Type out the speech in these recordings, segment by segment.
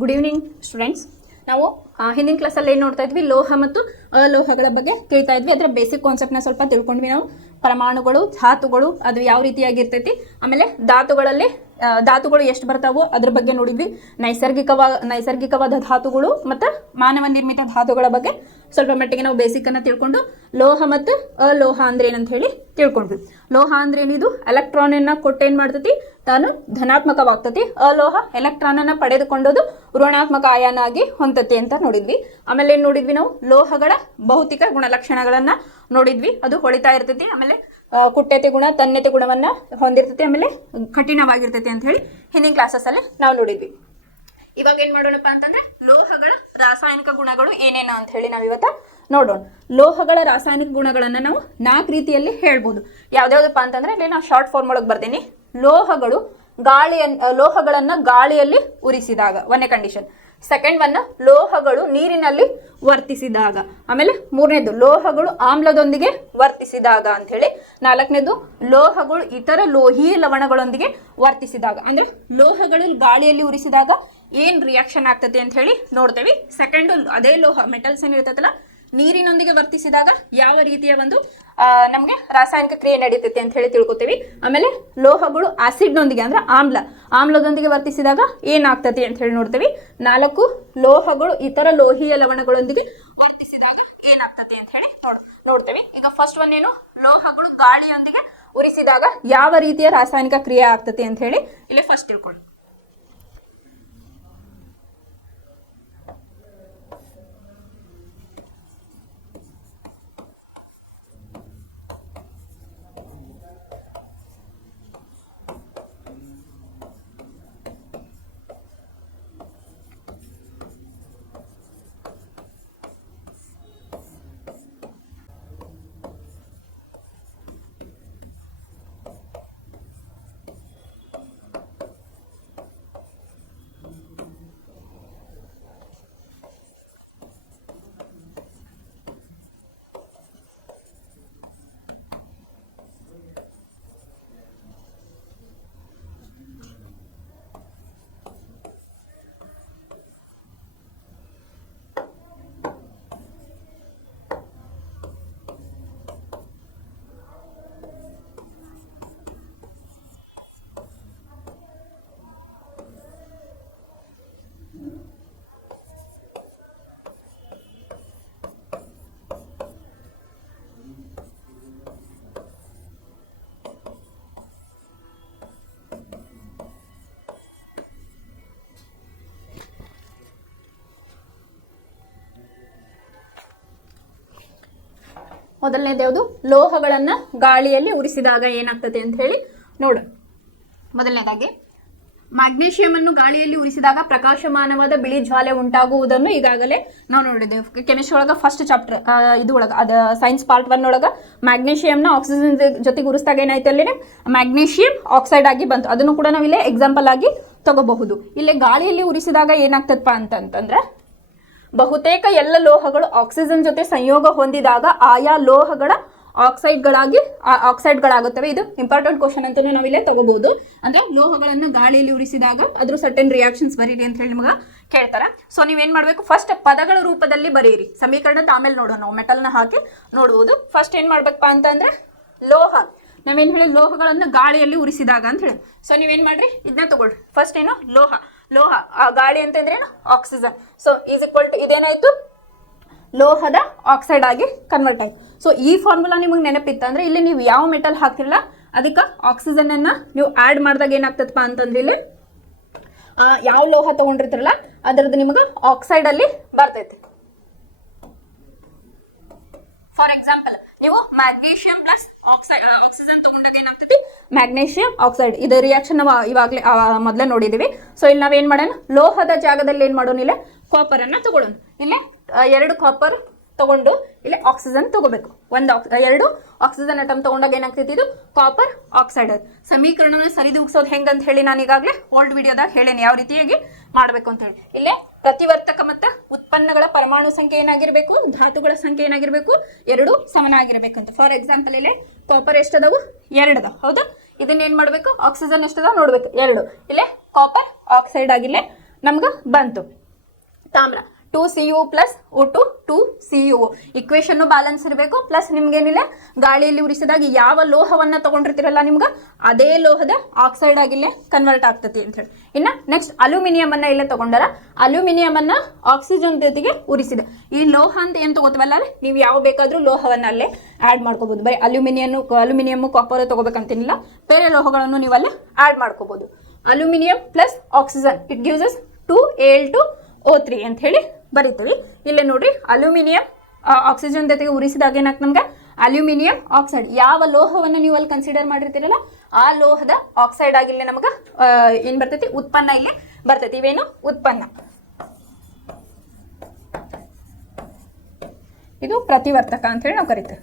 Good evening students. ನಾವು ಹಿಂದಿನ ಕ್ಲಾಸಲ್ಲಿ ಏನು ನೋಡ್ತಾ ಇದ್ವಿ, ಲೋಹ ಮತ್ತು ಅಲೋಹಗಳ ಬಗ್ಗೆ ತಿಳ್ತಾ ಇದ್ವಿ. ಅದರ ಬೇಸಿಕ್ ಕಾನ್ಸೆಪ್ಟ್ನ ಸ್ವಲ್ಪ ತಿಳ್ಕೊಂಡ್ವಿ ನಾವು. ಪರಮಾಣುಗಳು, ಧಾತುಗಳು ಅದು ಯಾವ ರೀತಿಯಾಗಿರ್ತೈತಿ, ಆಮೇಲೆ ಧಾತುಗಳು ಎಷ್ಟು ಬರ್ತಾವೋ ಅದ್ರ ಬಗ್ಗೆ ನೋಡಿದ್ವಿ. ನೈಸರ್ಗಿಕವಾದ ಧಾತುಗಳು ಮತ್ತು ಮಾನವ ನಿರ್ಮಿತ ಧಾತುಗಳ ಬಗ್ಗೆ ಸ್ವಲ್ಪ ಮಟ್ಟಿಗೆ ನಾವು ಬೇಸಿಕ್ಕನ್ನು ತಿಳ್ಕೊಂಡು ಲೋಹ ಮತ್ತು ಅಲೋಹ ಅಂದ್ರೆ ಏನಂತ ಹೇಳಿ ತಿಳ್ಕೊಂಡ್ವಿ. ಲೋಹ ಅಂದ್ರೆ ಏನಿದು, ಎಲೆಕ್ಟ್ರಾನನ್ನು ಕೊಟ್ಟು ಏನು ಮಾಡ್ತೈತಿ, ತಾನು ಧನಾತ್ಮಕವಾಗ್ತತಿ. ಅಲೋಹ ಎಲೆಕ್ಟ್ರಾನನ್ನು ಪಡೆದುಕೊಂಡೋದು ಋಣಾತ್ಮಕ ಆಯಾನ ಆಗಿ ಹೊಂದತಿ ಅಂತ ನೋಡಿದ್ವಿ. ಆಮೇಲೆ ಏನು ನೋಡಿದ್ವಿ ನಾವು, ಲೋಹಗಳ ಭೌತಿಕ ಗುಣಲಕ್ಷಣಗಳನ್ನ ನೋಡಿದ್ವಿ. ಅದು ಹೊಳಿತಾ ಇರ್ತೈತಿ, ಆಮೇಲೆ ಕುಟ್ಯತೆ ಗುಣ, ತನ್ಯತೆ ಗುಣವನ್ನ ಹೊಂದಿರ್ತೈತಿ, ಆಮೇಲೆ ಕಠಿಣವಾಗಿರ್ತೈತಿ ಅಂತ ಹೇಳಿ ಹಿಂದಿನ ಕ್ಲಾಸಸ್ ಅಲ್ಲಿ ನಾವು ನೋಡಿದ್ವಿ. ಇವಾಗ ಏನ್ ಮಾಡೋಣಪ್ಪ ಅಂತಂದ್ರೆ, ಲೋಹಗಳ ರಾಸಾಯನಿಕ ಗುಣಗಳು ಏನೇನು ಅಂತ ಹೇಳಿ ನಾವು ಇವತ್ತ ನೋಡೋಣ. ಲೋಹಗಳ ರಾಸಾಯನಿಕ ಗುಣಗಳನ್ನ ನಾವು 4 ರೀತಿಯಲ್ಲಿ ಹೇಳ್ಬೋದು. ಯಾವ್ದಾವ್ದಪ್ಪ ಅಂತಂದ್ರೆ, ಇಲ್ಲಿ ನಾವು ಶಾರ್ಟ್ ಫಾರ್ಮ್ ಒಳಗೆ ಬರ್ತೀನಿ. ಲೋಹಗಳನ್ನ ಗಾಳಿಯಲ್ಲಿ ಉರಿಸಿದಾಗ ಒಂದೇ ಕಂಡೀಷನ್. ಸೆಕೆಂಡ್ ಒನ್, ಲೋಹಗಳು ನೀರಿನಲ್ಲಿ ವರ್ತಿಸಿದಾಗ. ಆಮೇಲೆ ಮೂರನೇದು, ಲೋಹಗಳು ಆಮ್ಲದೊಂದಿಗೆ ವರ್ತಿಸಿದಾಗ ಅಂತ ಹೇಳಿ. ನಾಲ್ಕನೇದು, ಲೋಹಗಳು ಇತರ ಲೋಹೀಯ ಲವಣಗಳೊಂದಿಗೆ ವರ್ತಿಸಿದಾಗ. ಅಂದ್ರೆ ಲೋಹಗಳು ಗಾಳಿಯಲ್ಲಿ ಉರಿಸಿದಾಗ ಏನ್ ರಿಯಾಕ್ಷನ್ ಆಗ್ತದೆ ಅಂತ ಹೇಳಿ ನೋಡ್ತೇವೆ. ಸೆಕೆಂಡ್, ಅದೇ ಲೋಹ ಮೆಟಲ್ಸ್ ಏನಿರ್ತೈತಲ್ಲ, ನೀರಿನೊಂದಿಗೆ ವರ್ತಿಸಿದಾಗ ಯಾವ ರೀತಿಯ ಒಂದು ನಮಗೆ ರಾಸಾಯನಿಕ ಕ್ರಿಯೆ ನಡೀತೈತೆ ಅಂತ ಹೇಳಿ ತಿಳ್ಕೊತೀವಿ. ಆಮೇಲೆ ಲೋಹಗಳು ಆಸಿಡ್ನೊಂದಿಗೆ ಅಂದ್ರೆ ಆಮ್ಲದೊಂದಿಗೆ ವರ್ತಿಸಿದಾಗ ಏನಾಗ್ತತಿ ಅಂತ ಹೇಳಿ ನೋಡ್ತೇವೆ. 4, ಲೋಹಗಳು ಇತರ ಲೋಹೀಯ ಲವಣಗಳೊಂದಿಗೆ ವರ್ತಿಸಿದಾಗ ಏನಾಗ್ತತಿ ಅಂತ ಹೇಳಿ ನೋಡ್ತೇವೆ. ಈಗ ಫಸ್ಟ್ ಒನ್ ಏನು, ಲೋಹಗಳು ಗಾಳಿಯೊಂದಿಗೆ ಉರಿಸಿದಾಗ ಯಾವ ರೀತಿಯ ರಾಸಾಯನಿಕ ಕ್ರಿಯೆ ಆಗ್ತತಿ ಅಂತ ಹೇಳಿ ಇಲ್ಲಿ ಫಸ್ಟ್ ತಿಳ್ಕೊಳ್ಳಿ. ಮೊದಲನೇದು ಯಾವುದು, ಲೋಹಗಳನ್ನ ಗಾಳಿಯಲ್ಲಿ ಉರಿಸಿದಾಗ ಏನಾಗ್ತದೆ ಅಂತ ಹೇಳಿ ನೋಡು. ಮೊದಲನೇದಾಗಿ, ಮ್ಯಾಗ್ನೀಷಿಯಂ ಅನ್ನು ಗಾಳಿಯಲ್ಲಿ ಉರಿಸಿದಾಗ ಪ್ರಕಾಶಮಾನವಾದ ಬಿಳಿ ಜ್ವಾಲೆ ಉಂಟಾಗುವುದನ್ನು ಈಗಾಗಲೇ ನಾವು ನೋಡಿದ್ದೇವೆ. ಕೆಮಿಸ್ಟ್ರಿ ಒಳಗ ಫಸ್ಟ್ ಚಾಪ್ಟರ್ ಇದು ಒಳಗ, ಅದು ಸೈನ್ಸ್ ಪಾರ್ಟ್ 1 ಒಳಗ ಮ್ಯಾಗ್ನೀಷಿಯಂನ ಆಕ್ಸಿಜನ್ ಜೊತೆಗೆ ಉರಿಸಿದಾಗ ಏನಾಯ್ತು, ಅಲ್ಲಿ ಮ್ಯಾಗ್ನೀಷಿಯಂ ಆಕ್ಸೈಡ್ ಆಗಿ ಬಂತು. ಅದನ್ನು ಕೂಡ ನಾವು ಇಲ್ಲೇ ಎಕ್ಸಾಂಪಲ್ ಆಗಿ ತಗೋಬಹುದು. ಇಲ್ಲೇ ಗಾಳಿಯಲ್ಲಿ ಉರಿಸಿದಾಗ ಏನಾಗ್ತದಪ್ಪ ಅಂತಂದ್ರೆ, ಬಹುತೇಕ ಎಲ್ಲ ಲೋಹಗಳು ಆಕ್ಸಿಜನ್ ಜೊತೆ ಸಂಯೋಗ ಹೊಂದಿದಾಗ ಆಯಾ ಲೋಹಗಳ ಆಕ್ಸೈಡ್ಗಳಾಗುತ್ತವೆ. ಇದು ಇಂಪಾರ್ಟೆಂಟ್ ಕ್ವಶನ್ ಅಂತಾನೆ ನಾವಿಲ್ಲೇ ತಗೋಬಹುದು. ಅಂದ್ರೆ ಲೋಹಗಳನ್ನು ಗಾಳಿಯಲ್ಲಿ ಉರಿಸಿದಾಗ ಅದ್ರ ಸರ್ಟನ್ ರಿಯಾಕ್ಷನ್ಸ್ ಬರೀರಿ ಅಂತ ಹೇಳಿ ನಿಮ್ಗೆ ಕೇಳ್ತಾರೆ. ಸೊ ನೀವೇನ್ ಮಾಡ್ಬೇಕು, ಫಸ್ಟ್ ಪದಗಳ ರೂಪದಲ್ಲಿ ಬರೀರಿ. ಸಮೀಕರಣದ ಆಮೇಲೆ ನೋಡೋಣ, ನಾವು ಮೆಟಲ್ನ ಹಾಕಿ ನೋಡ್ಬೋದು. ಫಸ್ಟ್ ಏನ್ ಮಾಡ್ಬೇಕಪ್ಪ ಅಂತಂದ್ರೆ, ಲೋಹ ನಾವೇನ್ ಹೇಳಿ, ಲೋಹಗಳನ್ನು ಗಾಳಿಯಲ್ಲಿ ಉರಿಸಿದಾಗ ಅಂತ ಹೇಳಿ. ಸೊ ನೀವೇನ್ ಮಾಡ್ರಿ, ಇದನ್ನ ತಗೊಳ್ರಿ. ಫಸ್ಟ್ ಏನು, ಲೋಹ ಗಾಳಿ ಅಂತಂದ್ರೆ ಏನು, oxygen. So is equal to ಇದೇನಾಯ್ತು, ಲೋಹದ ಆಕ್ಸೈಡ್ ಆಗಿ ಕನ್ವರ್ಟ್ ಆಯ್ತು. ಸೊ ಈ ಫಾರ್ಮುಲಾ ನಿಮಗೆ ನೆನಪಿತ್ತಂದ್ರೆ, ಇಲ್ಲಿ ನೀವು ಯಾವ ಮೆಟಲ್ ಹಾಕಿರಲ್ಲ ಅದಕ್ಕೆ ಆಕ್ಸಿಜನ್ ಅನ್ನ ನೀವು ಆಡ್ ಮಾಡಿದಾಗ ಏನಾಗ್ತದಪ್ಪ ಅಂತಂದ್ರೆ, ಇಲ್ಲಿ ಯಾವ ಲೋಹ ತಗೊಂಡಿರ್ತಿರಲ್ಲ ಅದರದ್ದು ನಿಮಗೆ ಆಕ್ಸೈಡ್ ಅಲ್ಲಿ ಬರ್ತೈತಿ. ಫಾರ್ ಎಕ್ಸಾಂಪಲ್, ನೀವು ಮ್ಯಾಗ್ನೀಷಿಯಂ ಪ್ಲಸ್ ಆಕ್ಸಿಜನ್ ತಗೊಂಡಾಗ ಏನಾಗ್ತೈತಿ, ಮ್ಯಾಗ್ನೀಷಿಯಂ ಆಕ್ಸೈಡ್. ಇದು ರಿಯಾಕ್ಷನ್ ನಾವು ಇವಾಗಲೇ ಮೊದಲೇ ನೋಡಿದೀವಿ. ಸೊ ಇಲ್ಲಿ ನಾವೇನ್ ಮಾಡೋಣ, ಲೋಹದ ಜಾಗದಲ್ಲಿ ಏನ್ ಮಾಡೋಣ, ಇಲ್ಲ ಕಾಪರ್ ಅನ್ನ ತಗೊಳ್ಳೋಣ. ಇಲ್ಲಿ 2 ಕಾಪರ್ ತಗೊಂಡು ಇಲ್ಲಿ ಆಕ್ಸಿಜನ್ ತಗೋಬೇಕು. 2 ಆಕ್ಸಿಜನ್ ಅಟಮ್ ತಗೊಂಡಾಗ ಏನಾಗ್ತೈತಿ, ಇದು ಕಾಪರ್ ಆಕ್ಸೈಡ್. ಸಮೀಕರಣವನ್ನು ಸರಿದೂಗಿಸೋದು ಹೆಂಗಂತ ಹೇಳಿ ನಾನು ಈಗಾಗಲೇ ಓಲ್ಡ್ ವಿಡಿಯೋದಾಗ ಹೇಳೇನಿ ಯಾವ ರೀತಿಯಾಗಿ ಮಾಡಬೇಕು ಅಂತ ಹೇಳಿ. ಇಲ್ಲೇ ಪ್ರತಿವರ್ತಕ ಮತ್ತು ಉತ್ಪನ್ನಗಳ ಪರಮಾಣು ಸಂಖ್ಯೆ ಏನಾಗಿರ್ಬೇಕು, ಧಾತುಗಳ ಸಂಖ್ಯೆ ಏನಾಗಿರ್ಬೇಕು, 2 ಸಮನಾಗಿರ್ಬೇಕಂತ. ಫಾರ್ ಎಕ್ಸಾಂಪಲ್ ಇಲ್ಲಿ ಕಾಪರ್ ಎಷ್ಟದವು, 2 ಅದಾವ. ಹೌದಾ, ಇದನ್ನ ಏನ್ ಮಾಡ್ಬೇಕು, ಆಕ್ಸಿಜನ್ ಎಷ್ಟದ ನೋಡ್ಬೇಕು, 2. ಇಲ್ಲೇ ಕಾಪರ್ ಆಕ್ಸೈಡ್ ಆಗಿಲ್ಲೇ ನಮ್ಗೆ ಬಂತು. ತಾಮ್ರ 2Cu plus O2 2Cu equation balance ಇರಬೇಕು. ಪ್ಲಸ್ ನಿಮ್ಗೇನಿಲ್ಲ ಗಾಳಿಯಲ್ಲಿ ಉರಿಸಿದಾಗ ಯಾವ ಲೋಹವನ್ನ ತಗೊಂಡಿರ್ತೀರಲ್ಲ ನಿಮ್ಗೆ ಅದೇ ಲೋಹದ ಆಕ್ಸೈಡ್ ಆಗಿಲ್ಲೇ ಕನ್ವರ್ಟ್ ಆಗ್ತತಿ ಅಂತ ಹೇಳಿ. ಇನ್ನು ನೆಕ್ಸ್ಟ್ ಅಲ್ಯೂಮಿನಿಯಂ ಅನ್ನ ಇಲ್ಲೇ ತಗೊಂಡಾರ. ಅಲ್ಯೂಮಿನಿಯಂ ಅನ್ನ ಆಕ್ಸಿಜನ್ ಜೊತೆಗೆ ಉರಿಸಿದೆ. ಈ ಲೋಹ ಅಂತ ಏನ್ ತಗೋತೀವಲ್ಲ ನೀವು ಯಾವ ಬೇಕಾದ್ರೂ ಲೋಹವನ್ನ ಅಲ್ಲೇ ಆಡ್ ಮಾಡ್ಕೋಬಹುದು. ಬರೀ ಅಲ್ಯೂಮಿನಿಯಂ ಕಾಪರ್ ತಗೋಬೇಕಂತೇನಿಲ್ಲ, ಬೇರೆ ಲೋಹಗಳನ್ನು ನೀವು ಅಲ್ಲೇ ಆಡ್ ಮಾಡ್ಕೋಬಹುದು. Aluminium plus oxygen it gives us 2Al2O3 ಅಂತ ಹೇಳಿ ಬರೀತೀವಿ. ಇಲ್ಲೇ ನೋಡ್ರಿ ಅಲ್ಯೂಮಿನಿಯಂ ಆಕ್ಸಿಜನ್ ಜೊತೆಗೆ ಉರಿಸಿದಾಗ ಏನಾಗ್ತದೆ ನಮ್ಗೆ ಅಲ್ಯೂಮಿನಿಯಂ ಆಕ್ಸೈಡ್. ಯಾವ ಲೋಹವನ್ನು ನೀವು ಅಲ್ಲಿ ಕನ್ಸಿಡರ್ ಮಾಡಿರ್ತೀರಲ್ಲ ಆ ಲೋಹದ ಆಕ್ಸೈಡ್ ಆಗಿಲ್ಲೇ ನಮ್ಗೆ ಏನ್ ಬರ್ತೈತಿ ಉತ್ಪನ್ನ ಇಲ್ಲಿ ಬರ್ತೈತಿ. ಇವೇನು ಉತ್ಪನ್ನ. ಇದು ಪ್ರತಿವರ್ತಕ ಅಂತ ಹೇಳಿ ನಾವು ಕರಿತೇವೆ.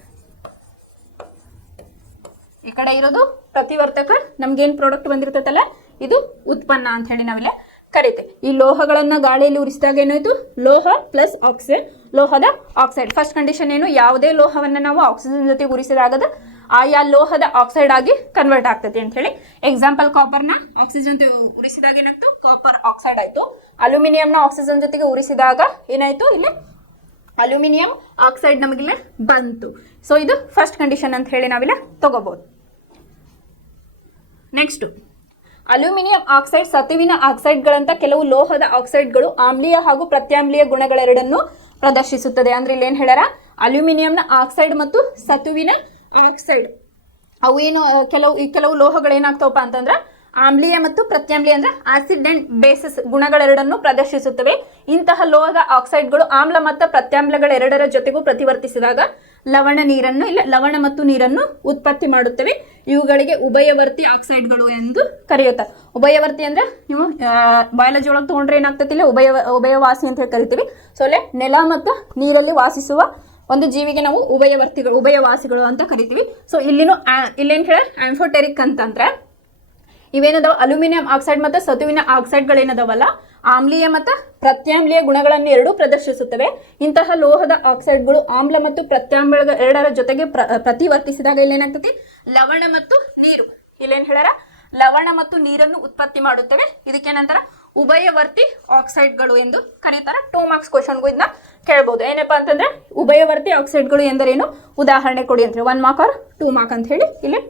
ಈ ಕಡೆ ಇರೋದು ಪ್ರತಿವರ್ತಕ, ನಮ್ಗೇನ್ ಪ್ರಾಡಕ್ಟ್ ಬಂದಿರ್ತೈತಲ್ಲ ಇದು ಉತ್ಪನ್ನ ಅಂತ ಹೇಳಿ ನಾವಿಲ್ಲಿ ಕರೀತೇವೆ. ಈ ಲೋಹಗಳನ್ನ ಗಾಳಿಯಲ್ಲಿ ಉರಿಸಿದಾಗ ಏನಾಯ್ತು ಲೋಹ ಪ್ಲಸ್ ಆಕ್ಸೈಡ್, ಲೋಹದ ಆಕ್ಸೈಡ್. ಫಸ್ಟ್ ಕಂಡೀಷನ್ ಏನು, ಯಾವುದೇ ಲೋಹವನ್ನ ನಾವು ಆಕ್ಸಿಜನ್ ಜೊತೆ ಉರಿಸಿದಾಗದ ಆಯಾ ಲೋಹದ ಆಕ್ಸೈಡ್ ಆಗಿ ಕನ್ವರ್ಟ್ ಆಗ್ತದೆ ಅಂತ ಹೇಳಿ. ಎಕ್ಸಾಂಪಲ್ ಕಾಪರ್ನ ಆಕ್ಸಿಜನ್ ಉರಿಸಿದಾಗ ಏನಾಯ್ತು ಕಾಪರ್ ಆಕ್ಸೈಡ್ ಆಯ್ತು. ಅಲ್ಯೂಮಿನಿಯಂನ ಆಕ್ಸಿಜನ್ ಜೊತೆಗೆ ಉರಿಸಿದಾಗ ಏನಾಯ್ತು ಇಲ್ಲಿ ಅಲ್ಯೂಮಿನಿಯಂ ಆಕ್ಸೈಡ್ ನಮಗಿಲ್ಲೇ ಬಂತು. ಸೊ ಇದು ಫಸ್ಟ್ ಕಂಡೀಷನ್ ಅಂತ ಹೇಳಿ ನಾವಿಲ್ಲ ತಗೋಬಹುದು. ನೆಕ್ಸ್ಟ್ ಅಲ್ಯೂಮಿನಿಯಂ ಆಕ್ಸೈಡ್ ಸತುವಿನ ಆಕ್ಸೈಡ್ಗಳಂತ ಕೆಲವು ಲೋಹದ ಆಕ್ಸೈಡ್ಗಳು ಆಮ್ಲೀಯ ಹಾಗೂ ಪ್ರತ್ಯಾಮ್ಲೀಯ ಗುಣಗಳೆರಡನ್ನು ಪ್ರದರ್ಶಿಸುತ್ತದೆ. ಅಂದ್ರೆ ಇಲ್ಲಿ ಏನ್ ಹೇಳ್ಯಾರ, ಅಲ್ಯೂಮಿನಿಯಂನ ಆಕ್ಸೈಡ್ ಮತ್ತು ಸತುವಿನ ಆಕ್ಸೈಡ್ ಅವು ಏನು ಕೆಲವು ಲೋಹಗಳು ಏನಾಗ್ತಾವಪ್ಪ ಅಂತಂದ್ರೆ ಆಮ್ಲೀಯ ಮತ್ತು ಪ್ರತ್ಯಾಮ್ಲೀಯ ಅಂದ್ರೆ ಆಸಿಡ್ ಅಂಡ್ ಬೇಸಸ್ ಗುಣಗಳೆರಡನ್ನು ಪ್ರದರ್ಶಿಸುತ್ತವೆ. ಇಂತಹ ಲೋಹದ ಆಕ್ಸೈಡ್ಗಳು ಆಮ್ಲ ಮತ್ತು ಪ್ರತ್ಯಾಮ್ಲಗಳೆರಡರ ಜೊತೆಗೂ ಪ್ರತಿವರ್ತಿಸಿದಾಗ ಲವಣ ಮತ್ತು ನೀರನ್ನು ಉತ್ಪತ್ತಿ ಮಾಡುತ್ತವೆ. ಇವುಗಳಿಗೆ ಉಭಯವರ್ತಿ ಆಕ್ಸೈಡ್ಗಳು ಎಂದು ಕರೆಯುತ್ತಾರೆ. ಉಭಯವರ್ತಿ ಅಂದ್ರೆ ನೀವು ಬಯಾಲಜಿ ಒಳಗೆ ತಗೊಂಡ್ರೆ ಏನಾಗ್ತತಿಲ್ಲ ಉಭಯವಾಸಿ ಅಂತ ಹೇಳಿ ಕರಿತೀವಿ. ಸೊ ಅಲ್ಲೇ ನೆಲ ಮತ್ತು ನೀರಲ್ಲಿ ವಾಸಿಸುವ ಒಂದು ಜೀವಿಗೆ ನಾವು ಉಭಯವಾಸಿಗಳು ಅಂತ ಕರಿತೀವಿ. ಸೊ ಇಲ್ಲೇನ್ ಹೇಳ ಆಂಫೋಟೆರಿಕ್ ಅಂತಂದ್ರೆ ಇವೇನದಾವ ಅಲ್ಯೂಮಿನಿಯಂ ಆಕ್ಸೈಡ್ ಮತ್ತು ಸತುವಿನ ಆಕ್ಸೈಡ್ಗಳೇನದಾವಲ್ಲ ಆಮ್ಲೀಯ ಮತ್ತು ಪ್ರತ್ಯಾಮ್ಲೀಯ ಗುಣಗಳನ್ನು ಎರಡೂ ಪ್ರದರ್ಶಿಸುತ್ತವೆ. ಇಂತಹ ಲೋಹದ ಆಕ್ಸೈಡ್ಗಳು ಆಮ್ಲ ಮತ್ತು ಪ್ರತ್ಯಾಮ್ಲ ಎರಡರ ಜೊತೆಗೆ ಪ್ರತಿವರ್ತಿಸಿದಾಗ ಇಲ್ಲೇನಾಗ್ತತಿ ಲವಣ ಮತ್ತು ನೀರು ಇಲ್ಲೇನ್ ಹೇಳ್ಯಾರ ಲವಣ ಮತ್ತು ನೀರನ್ನು ಉತ್ಪತ್ತಿ ಮಾಡುತ್ತವೆ. ಇದಕ್ಕೇನಂತಾರ ಉಭಯವರ್ತಿ ಆಕ್ಸೈಡ್ಗಳು ಎಂದು ಕರೀತಾರೆ. 2 ಮಾರ್ಕ್ಸ್ ಕ್ವಶನ್ಗೂ ಇದನ್ನ ಕೇಳ್ಬೋದು. ಏನಪ್ಪಾ ಅಂತಂದ್ರೆ ಉಭಯವರ್ತಿ ಆಕ್ಸೈಡ್ಗಳು ಎಂದರೇನು ಉದಾಹರಣೆ ಕೊಡಿ ಅಂದ್ರೆ 1 ಮಾರ್ಕ್ ಆರ್ 2 ಮಾರ್ಕ್ ಅಂತ ಹೇಳಿ ಇಲ್ಲಿ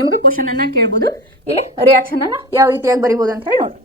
ನಿಮಗೆ ಕ್ವಶನ್ ಅನ್ನ ಕೇಳ್ಬೋದು. ಇಲ್ಲಿ ರಿಯಾಕ್ಷನ್ ಅನ್ನ ಯಾವ ರೀತಿಯಾಗಿ ಬರೀಬಹುದು ಅಂತ ಹೇಳಿ ನೋಡಿ.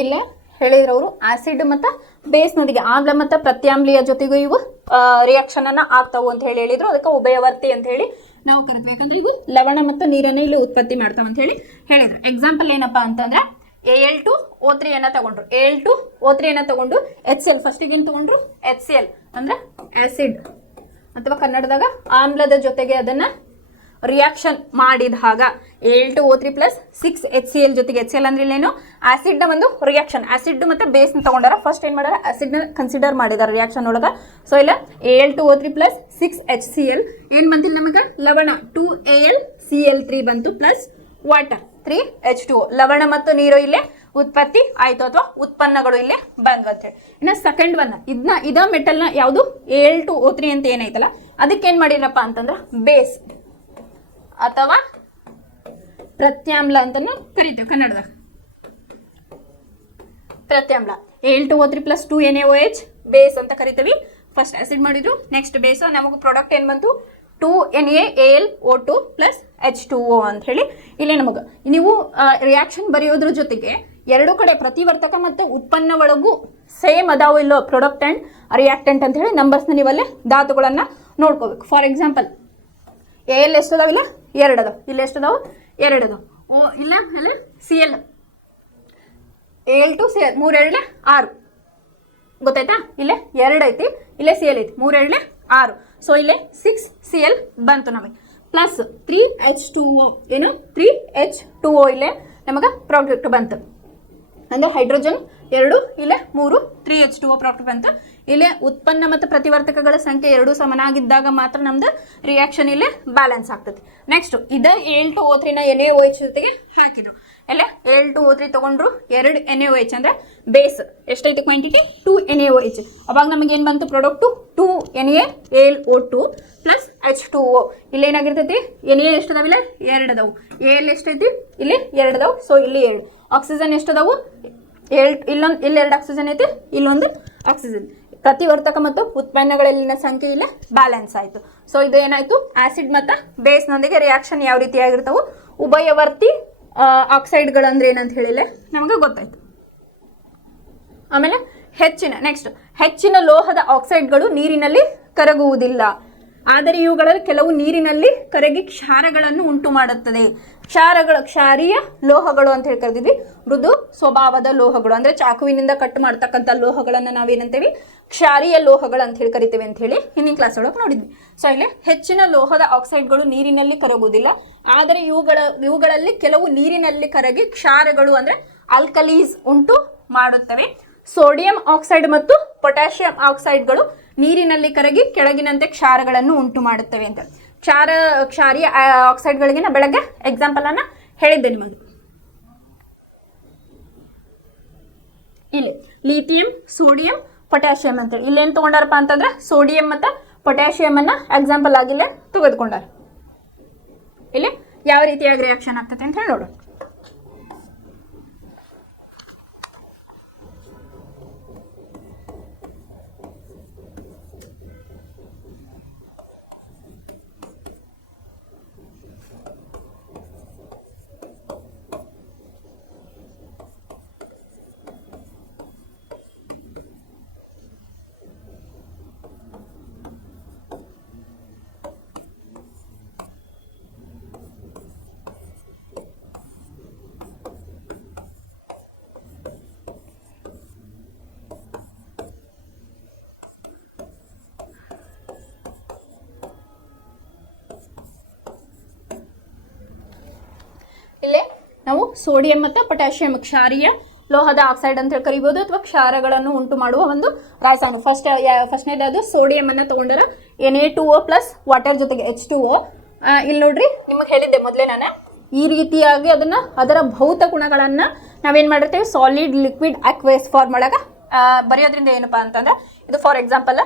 ಇಲ್ಲ ಹೇಳಿದ್ರು ಅವರು ಆಸಿಡ್ ಮತ್ತು ಬೇಸ್ನೊಂದಿಗೆ ಆಮ್ಲ ಮತ್ತು ಪ್ರತ್ಯಾಮ್ಲೀಯ ಜೊತೆಗೂ ಇವು ರಿಯಾಕ್ಷನ್ ಅನ್ನ ಆಗ್ತಾವು ಅಂತ ಹೇಳಿ ಹೇಳಿದ್ರು. ಅದಕ್ಕೆ ಉಭಯವರ್ತಿ ಅಂತ ಹೇಳಿ ನಾವು ಕರಿತೀವಿ. ಯಾಕಂದ್ರೆ ಇವು ಲವಣ ಮತ್ತು ನೀರನ್ನು ಇಲ್ಲಿ ಉತ್ಪತ್ತಿ ಮಾಡ್ತಾವ ಅಂತ ಹೇಳಿ ಹೇಳಿದ್ರು. ಎಕ್ಸಾಂಪಲ್ ಏನಪ್ಪಾ ಅಂತಂದ್ರೆ Al2O3 ಅನ್ನ ತಗೊಂಡ್ರು. Al2O3 ಅನ್ನ ತಗೊಂಡು HCl ಫಸ್ಟಿಗೆ ಏನು ತಗೊಂಡ್ರು HCl ಅಂದ್ರೆ ಆಸಿಡ್ ಅಥವಾ ಕನ್ನಡದಾಗ ಆಮ್ಲದ ಜೊತೆಗೆ ಅದನ್ನ ರಿಯಾಕ್ಷನ್ ಮಾಡಿದಾಗ Al2O3 ಪ್ಲಸ್ 6HCl ಜೊತೆಗೆ HCl ಅಂದ್ರೆ ಇಲ್ಲೇನು ಆಸಿಡ್ ನ ಒಂದು ರಿಯಾಕ್ಷನ್. ಆಸಿಡ್ ಮತ್ತೆ ಬೇಸ್ ತಗೊಂಡಾರ. ಫಸ್ಟ್ ಏನ್ ಮಾಡ್ಯಾರ ಆಸಿಡ್ ನ ಕನ್ಸಿಡರ್ ಮಾಡಿದಾರ ರಿಯಾಕ್ಷನ್ ಒಳಗ. ಸೊ ಇಲ್ಲ Al2O3 ಪ್ಲಸ್ 6HCl ಏನ್ ಬಂತಿಲ್ಲ ನಮಗ ಲವಣ 2AlCl3 ಬಂತು ಪ್ಲಸ್ ವಾಟರ್ 3H2O. ಲವಣ ಮತ್ತು ನೀರು ಇಲ್ಲೇ ಉತ್ಪತ್ತಿ ಆಯ್ತು ಅಥವಾ ಉತ್ಪನ್ನಗಳು ಇಲ್ಲೇ ಬಂದ್ವು ಅಂತ ಹೇಳಿ. ಇನ್ನ ಸೆಕೆಂಡ್ ಒನ್ ಇದ ಮೆಟಲ್ ನ ಯಾವುದು Al2O3 ಅಂತ ಏನೈತಲ್ಲ ಅದಕ್ಕೆ ಏನ್ ಮಾಡಿರಪ್ಪ ಅಂತಂದ್ರ ಬೇಸ್ ಅಥವಾ ಪ್ರತ್ಯಾಮ್ಲ ಅಂತ ಕರಿತೇವೆ ಕನ್ನಡದಾಗ. ಪ್ರತ್ಯಾಮ್ಲ Al2O3 ಪ್ಲಸ್ 2NaOH ಬೇಸ್ ಅಂತ ಕರಿತೀವಿ. ಫಸ್ಟ್ ಆಸಿಡ್ ಮಾಡಿದ್ರು, ನೆಕ್ಸ್ಟ್ ಬೇಸ್. ನಮಗೆ ಪ್ರಾಡಕ್ಟ್ ಏನ್ ಬಂತು 2NaAlO2 ಪ್ಲಸ್ H2O ಅಂತ ಹೇಳಿ ಇಲ್ಲಿ ನಮಗೆ ನೀವು ರಿಯಾಕ್ಷನ್ ಬರೆಯೋದ್ರ ಜೊತೆಗೆ ಎರಡು ಕಡೆ ಪ್ರತಿವರ್ತಕ ಮತ್ತು ಉತ್ಪನ್ನ ಒಳಗೂ ಸೇಮ್ ಅದಾವ ಇಲ್ಲೋ ಪ್ರೊಡಕ್ಟ್ ಆ್ಯಂಡ್ ರಿಯಾಕ್ಟೆಂಟ್ ಅಂತ ಹೇಳಿ ನಂಬರ್ಸ್ನ ನೀವಲ್ಲೇ ಧಾತುಗಳನ್ನು ನೋಡ್ಕೋಬೇಕು. ಫಾರ್ ಎಕ್ಸಾಂಪಲ್ Al ಎಷ್ಟು ಅದಾವ ಇಲ್ಲ 2 ಅದಾವ, ಇಲ್ಲಿ ಎಷ್ಟು ಅದಾವ 2 ಅದಾವ. ಓ ಇಲ್ಲ ಅಲ್ಲಿ Cl Al2 Cl 3 2 6 ಗೊತ್ತಾಯ್ತಾ? ಇಲ್ಲೇ 2 ಐತಿ, ಇಲ್ಲೇ Cl ಐತಿ, 3 2 6. ಸೊ ಇಲ್ಲೇ 6Cl ಬಂತು ನಮಗೆ ಪ್ಲಸ್ 3H2O ಏನು 3H2O ಇಲ್ಲೇ ನಮಗೆ ಪ್ರಾಡಕ್ಟ್ ಬಂತು. ಅಂದರೆ ಹೈಡ್ರೋಜನ್ 2 ಇಲ್ಲೇ 3 3H2O ಪ್ರಾಡಕ್ಟ್ ಬಂತು. ಇಲ್ಲೇ ಉತ್ಪನ್ನ ಮತ್ತು ಪ್ರತಿವರ್ತಕಗಳ ಸಂಖ್ಯೆ 2 ಸಮನಾಗಿದ್ದಾಗ ಮಾತ್ರ ನಮ್ದು ರಿಯಾಕ್ಷನ್ ಇಲ್ಲೇ ಬ್ಯಾಲೆನ್ಸ್ ಆಗ್ತದೆ. ನೆಕ್ಸ್ಟ್ ಇದು Al2O3 ನ NaOH ಜೊತೆಗೆ ಹಾಕಿದ್ರು. ಎಲ್ಲ Al2O3 ತಗೊಂಡ್ರು 2 NaOH ಅಂದರೆ ಬೇಸ್ ಎಷ್ಟೈತೆ ಕ್ವಾಂಟಿಟಿ 2 NaOH. ಅವಾಗ ನಮಗೆ ಏನು ಬಂತು ಪ್ರಾಡಕ್ಟು 2 NaAlO2 ಪ್ಲಸ್ H2O. ಇಲ್ಲಿ ಏನಾಗಿರ್ತೈತಿ Na ಎಷ್ಟು ಅದಾವಿಲ್ಲ 2 ಅದಾವು, Al ಎಷ್ಟೈತಿ ಇಲ್ಲಿ 2 ಅದಾವು. ಸೊ ಇಲ್ಲಿ 2 ಆಕ್ಸಿಜನ್ ಎಷ್ಟು ಅದಾವು ಇಲ್ಲಿ 2 ಆಕ್ಸಿಜನ್ ಐತಿ, ಇಲ್ಲೊಂದು ಆಕ್ಸಿಜನ್. ಪ್ರತಿವರ್ತಕ ಮತ್ತು ಉತ್ಪನ್ನಗಳಲ್ಲಿನ ಸಂಖ್ಯೆ ಇಲ್ಲ ಬ್ಯಾಲೆನ್ಸ್ ಆಯಿತು. ಸೊ ಇದು ಏನಾಯಿತು ಆಸಿಡ್ ಮತ್ತು ಬೇಸ್ನೊಂದಿಗೆ ರಿಯಾಕ್ಷನ್ ಯಾವ ರೀತಿಯಾಗಿರ್ತಾವೆ ಉಭಯವರ್ತಿ ಆಕ್ಸೈಡ್ಗಳು ಅಂದ್ರೆ ಏನಂತ ಹೇಳಿಲ್ಲ ನಮಗೆ ಗೊತ್ತಾಯ್ತು. ಆಮೇಲೆ ಹೆಚ್ಚಿನ ಲೋಹದ ಆಕ್ಸೈಡ್ಗಳು ನೀರಿನಲ್ಲಿ ಕರಗುವುದಿಲ್ಲ, ಆದರೆ ಇವುಗಳಲ್ಲಿ ಕೆಲವು ನೀರಿನಲ್ಲಿ ಕರಗಿ ಕ್ಷಾರಗಳನ್ನು ಉಂಟು ಮಾಡುತ್ತದೆ. ಕ್ಷಾರೀಯ ಲೋಹಗಳು ಅಂತ ಹೇಳಿ ಕರೆದಿದ್ವಿ. ಮೃದು ಸ್ವಭಾವದ ಲೋಹಗಳು ಅಂದ್ರೆ ಚಾಕುವಿನಿಂದ ಕಟ್ ಮಾಡ್ತಕ್ಕಂಥ ಲೋಹಗಳನ್ನು ನಾವೇನಂತೇವಿ ಕ್ಷಾರೀಯ ಲೋಹಗಳು ಅಂತ ಹೇಳಿ ಕರಿತೇವೆ ಅಂತ ಹೇಳಿ ಹಿಂದಿನ ಕ್ಲಾಸ್ ಒಳಗೆ ನೋಡಿದ್ವಿ. ಸೊ ಇಲ್ಲಿ ಹೆಚ್ಚಿನ ಲೋಹದ ಆಕ್ಸೈಡ್ಗಳು ನೀರಿನಲ್ಲಿ ಕರಗುವುದಿಲ್ಲ, ಆದರೆ ಇವುಗಳಲ್ಲಿ ಕೆಲವು ನೀರಿನಲ್ಲಿ ಕರಗಿ ಕ್ಷಾರಗಳು ಅಂದ್ರೆ ಆಲ್ಕಲೀಸ್ ಉಂಟು ಮಾಡುತ್ತವೆ. ಸೋಡಿಯಂ ಆಕ್ಸೈಡ್ ಮತ್ತು ಪೊಟ್ಯಾಷಿಯಂ ಆಕ್ಸೈಡ್ಗಳು ನೀರಿನಲ್ಲಿ ಕರಗಿ ಕೆಳಗಿನಂತೆ ಕ್ಷಾರಗಳನ್ನು ಉಂಟು ಮಾಡುತ್ತವೆ ಅಂತ. ಕ್ಷಾರೀಯ ಆಕ್ಸೈಡ್ಗಳಿಗೆ ನಾ ಬೆಳಗ್ಗೆ ಎಕ್ಸಾಂಪಲ್ ಅನ್ನ ಹೇಳಿದ್ದೆ ನಿಮಗೆ. ಇಲ್ಲಿ ಲಿಥಿಯಂ ಸೋಡಿಯಂ ಪೊಟ್ಯಾಷಿಯಂ ಅಂತೇಳಿ ಇಲ್ಲೇನು ತಗೊಂಡಾರಪ್ಪ ಅಂತಂದ್ರೆ ಸೋಡಿಯಂ ಮತ್ತು ಪೊಟ್ಯಾಷಿಯಂ ಅನ್ನ ಎಕ್ಸಾಂಪಲ್ ಆಗಿಲ್ಲೇ ತೆಗೆದುಕೊಂಡಾರ. ಇಲ್ಲಿ ಯಾವ ರೀತಿಯಾಗಿ ರಿಯಾಕ್ಷನ್ ಆಗ್ತದೆ ಅಂತ ಹೇಳಿ ನೋಡೋಣ. ಇಲ್ಲೇ ನಾವು ಸೋಡಿಯಂ ಮತ್ತು ಪೊಟ್ಯಾಷಿಯಂ ಕ್ಷಾರೀಯ ಲೋಹದ ಆಕ್ಸೈಡ್ ಅಂತ ಹೇಳಿ ಕರಿಬೋದು, ಅಥವಾ ಕ್ಷಾರಗಳನ್ನು ಉಂಟು ಮಾಡುವ ಒಂದು ರಾಸಾಯನಿಕ. ಫಸ್ಟ್ನೇದಾದ್ರು ಸೋಡಿಯಂ ಅನ್ನ ತಗೊಂಡಾರ Na2O ಪ್ಲಸ್ ವಾಟರ್ ಜೊತೆಗೆ H2O. ಇಲ್ಲಿ ನೋಡ್ರಿ ನಿಮಗೆ ಹೇಳಿದ್ದೆ ಮೊದಲೇ ನಾನು ಈ ರೀತಿಯಾಗಿ ಅದರ ಭೌತ ಗುಣಗಳನ್ನ ನಾವೇನ್ ಮಾಡಿರ್ತೇವೆ ಸಾಲಿಡ್ ಲಿಕ್ವಿಡ್ ಅಕ್ವೇಸ್ ಫಾರ್ಮ್ ಒಳಗ ಬರೆಯೋದ್ರಿಂದ ಏನಪ್ಪಾ ಅಂತಂದ್ರೆ ಇದು ಫಾರ್ ಎಕ್ಸಾಂಪಲ್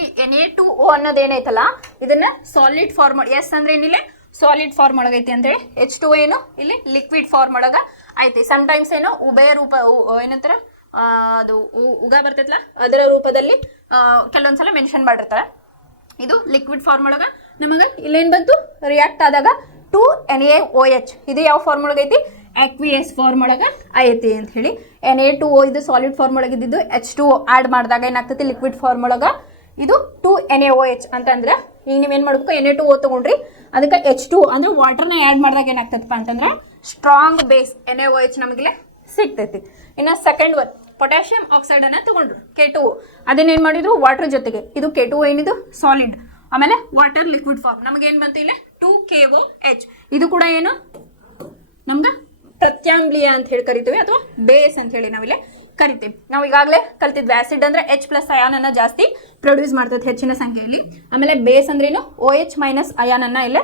ಈ Na2O ಅನ್ನೋದು ಏನೈತಲ್ಲ ಇದನ್ನ ಸಾಲಿಡ್ ಫಾರ್ಮ್ ಎಸ್ ಅಂದ್ರೆ ಏನಿಲ್ಲ ಸಾಲಿಡ್ ಫಾರ್ಮ್ ಒಳಗೈತಿ ಅಂದ್ರೆ H2O ಏನು ಇಲ್ಲಿ ಲಿಕ್ವಿಡ್ ಫಾರ್ಮ್ ಒಳಗ ಐತಿ. ಸಮ್ಟೈಮ್ಸ್ ಏನೋ ಉಭಯ ರೂಪ ಏನಂತಾರ ಅದು ಉಗ ಬರ್ತೈತಲ್ಲ ಅದರ ರೂಪದಲ್ಲಿ ಕೆಲವೊಂದ್ಸಲ ಮೆನ್ಷನ್ ಮಾಡಿರ್ತಾರೆ. ಇದು ಲಿಕ್ವಿಡ್ ಫಾರ್ಮ್ ಒಳಗ ನಮಗೆ ಇಲ್ಲೇನು ಬಂತು ರಿಯಾಕ್ಟ್ ಆದಾಗ 2NaOH ಇದು ಯಾವ ಫಾರ್ಮ್ ಒಳಗೈತಿ ಅಕ್ವಿಯಸ್ ಫಾರ್ಮ್ ಒಳಗ ಐತಿ ಅಂತ ಹೇಳಿ. Na2O ಇದು ಸಾಲಿಡ್ ಫಾರ್ಮ್ ಒಳಗಿದ್ದು H2O ಆಡ್ ಮಾಡಿದಾಗ ಏನಾಗ್ತೈತಿ ಲಿಕ್ವಿಡ್ ಫಾರ್ಮ್ ಒಳಗ ಇದು 2NaOH ಅಂತಂದ್ರೆ ಈಗ ನೀವೇನು ಮಾಡ್ಬೇಕು Na2O ತಗೊಂಡ್ರಿ ಅದಕ್ಕೆ H2O ಅಂದ್ರೆ ವಾಟರ್ನ ಆ್ಯಡ್ ಮಾಡಿದಾಗ ಏನಾಗ್ತೈತಪ್ಪ ಅಂತಂದ್ರೆ ಸ್ಟ್ರಾಂಗ್ ಬೇಸ್ NaOH ನಮಗಿಲ್ಲ ಸಿಗ್ತೈತಿ. ಇನ್ನು ಸೆಕೆಂಡ್ ಒನ್ ಪೊಟ್ಯಾಷಿಯಂ ಆಕ್ಸೈಡ್ ಅನ್ನ ತಗೊಂಡ್ರು K2O ಅದನ್ನೇನು ಮಾಡಿದ್ರು ವಾಟರ್ ಜೊತೆಗೆ ಇದು K2O ಏನಿದು ಸಾಲಿಡ್ ಆಮೇಲೆ ವಾಟರ್ ಲಿಕ್ವಿಡ್ ಫಾರ್ಮ್ ನಮಗೆ ಏನು ಬಂತು ಇಲ್ಲಿ 2KOH ಇದು ಕೂಡ ಏನು ನಮ್ಗೆ ಪ್ರತ್ಯಾಮ್ಲೀಯ ಅಂತ ಹೇಳಿ ಕರಿತೀವಿ ಅಥವಾ ಬೇಸ್ ಅಂತ ಹೇಳಿ ನಾವಿಲ್ಲಿ ಕರಿತೀವಿ. ನಾವು ಈಗಾಗಲೇ ಕಲ್ತಿದ್ವಿ ಆಸಿಡ್ ಅಂದ್ರೆ H ಪ್ಲಸ್ ಅಯಾನ್ ಅನ್ನ ಜಾಸ್ತಿ ಪ್ರೊಡ್ಯೂಸ್ ಮಾಡ್ತೈತೆ ಹೆಚ್ಚಿನ ಸಂಖ್ಯೆಯಲ್ಲಿ. ಆಮೇಲೆ ಬೇಸ್ ಅಂದ್ರೆ ಏನು OH ಮೈನಸ್ ಅಯಾನ್ ಅನ್ನ ಇಲ್ಲೇ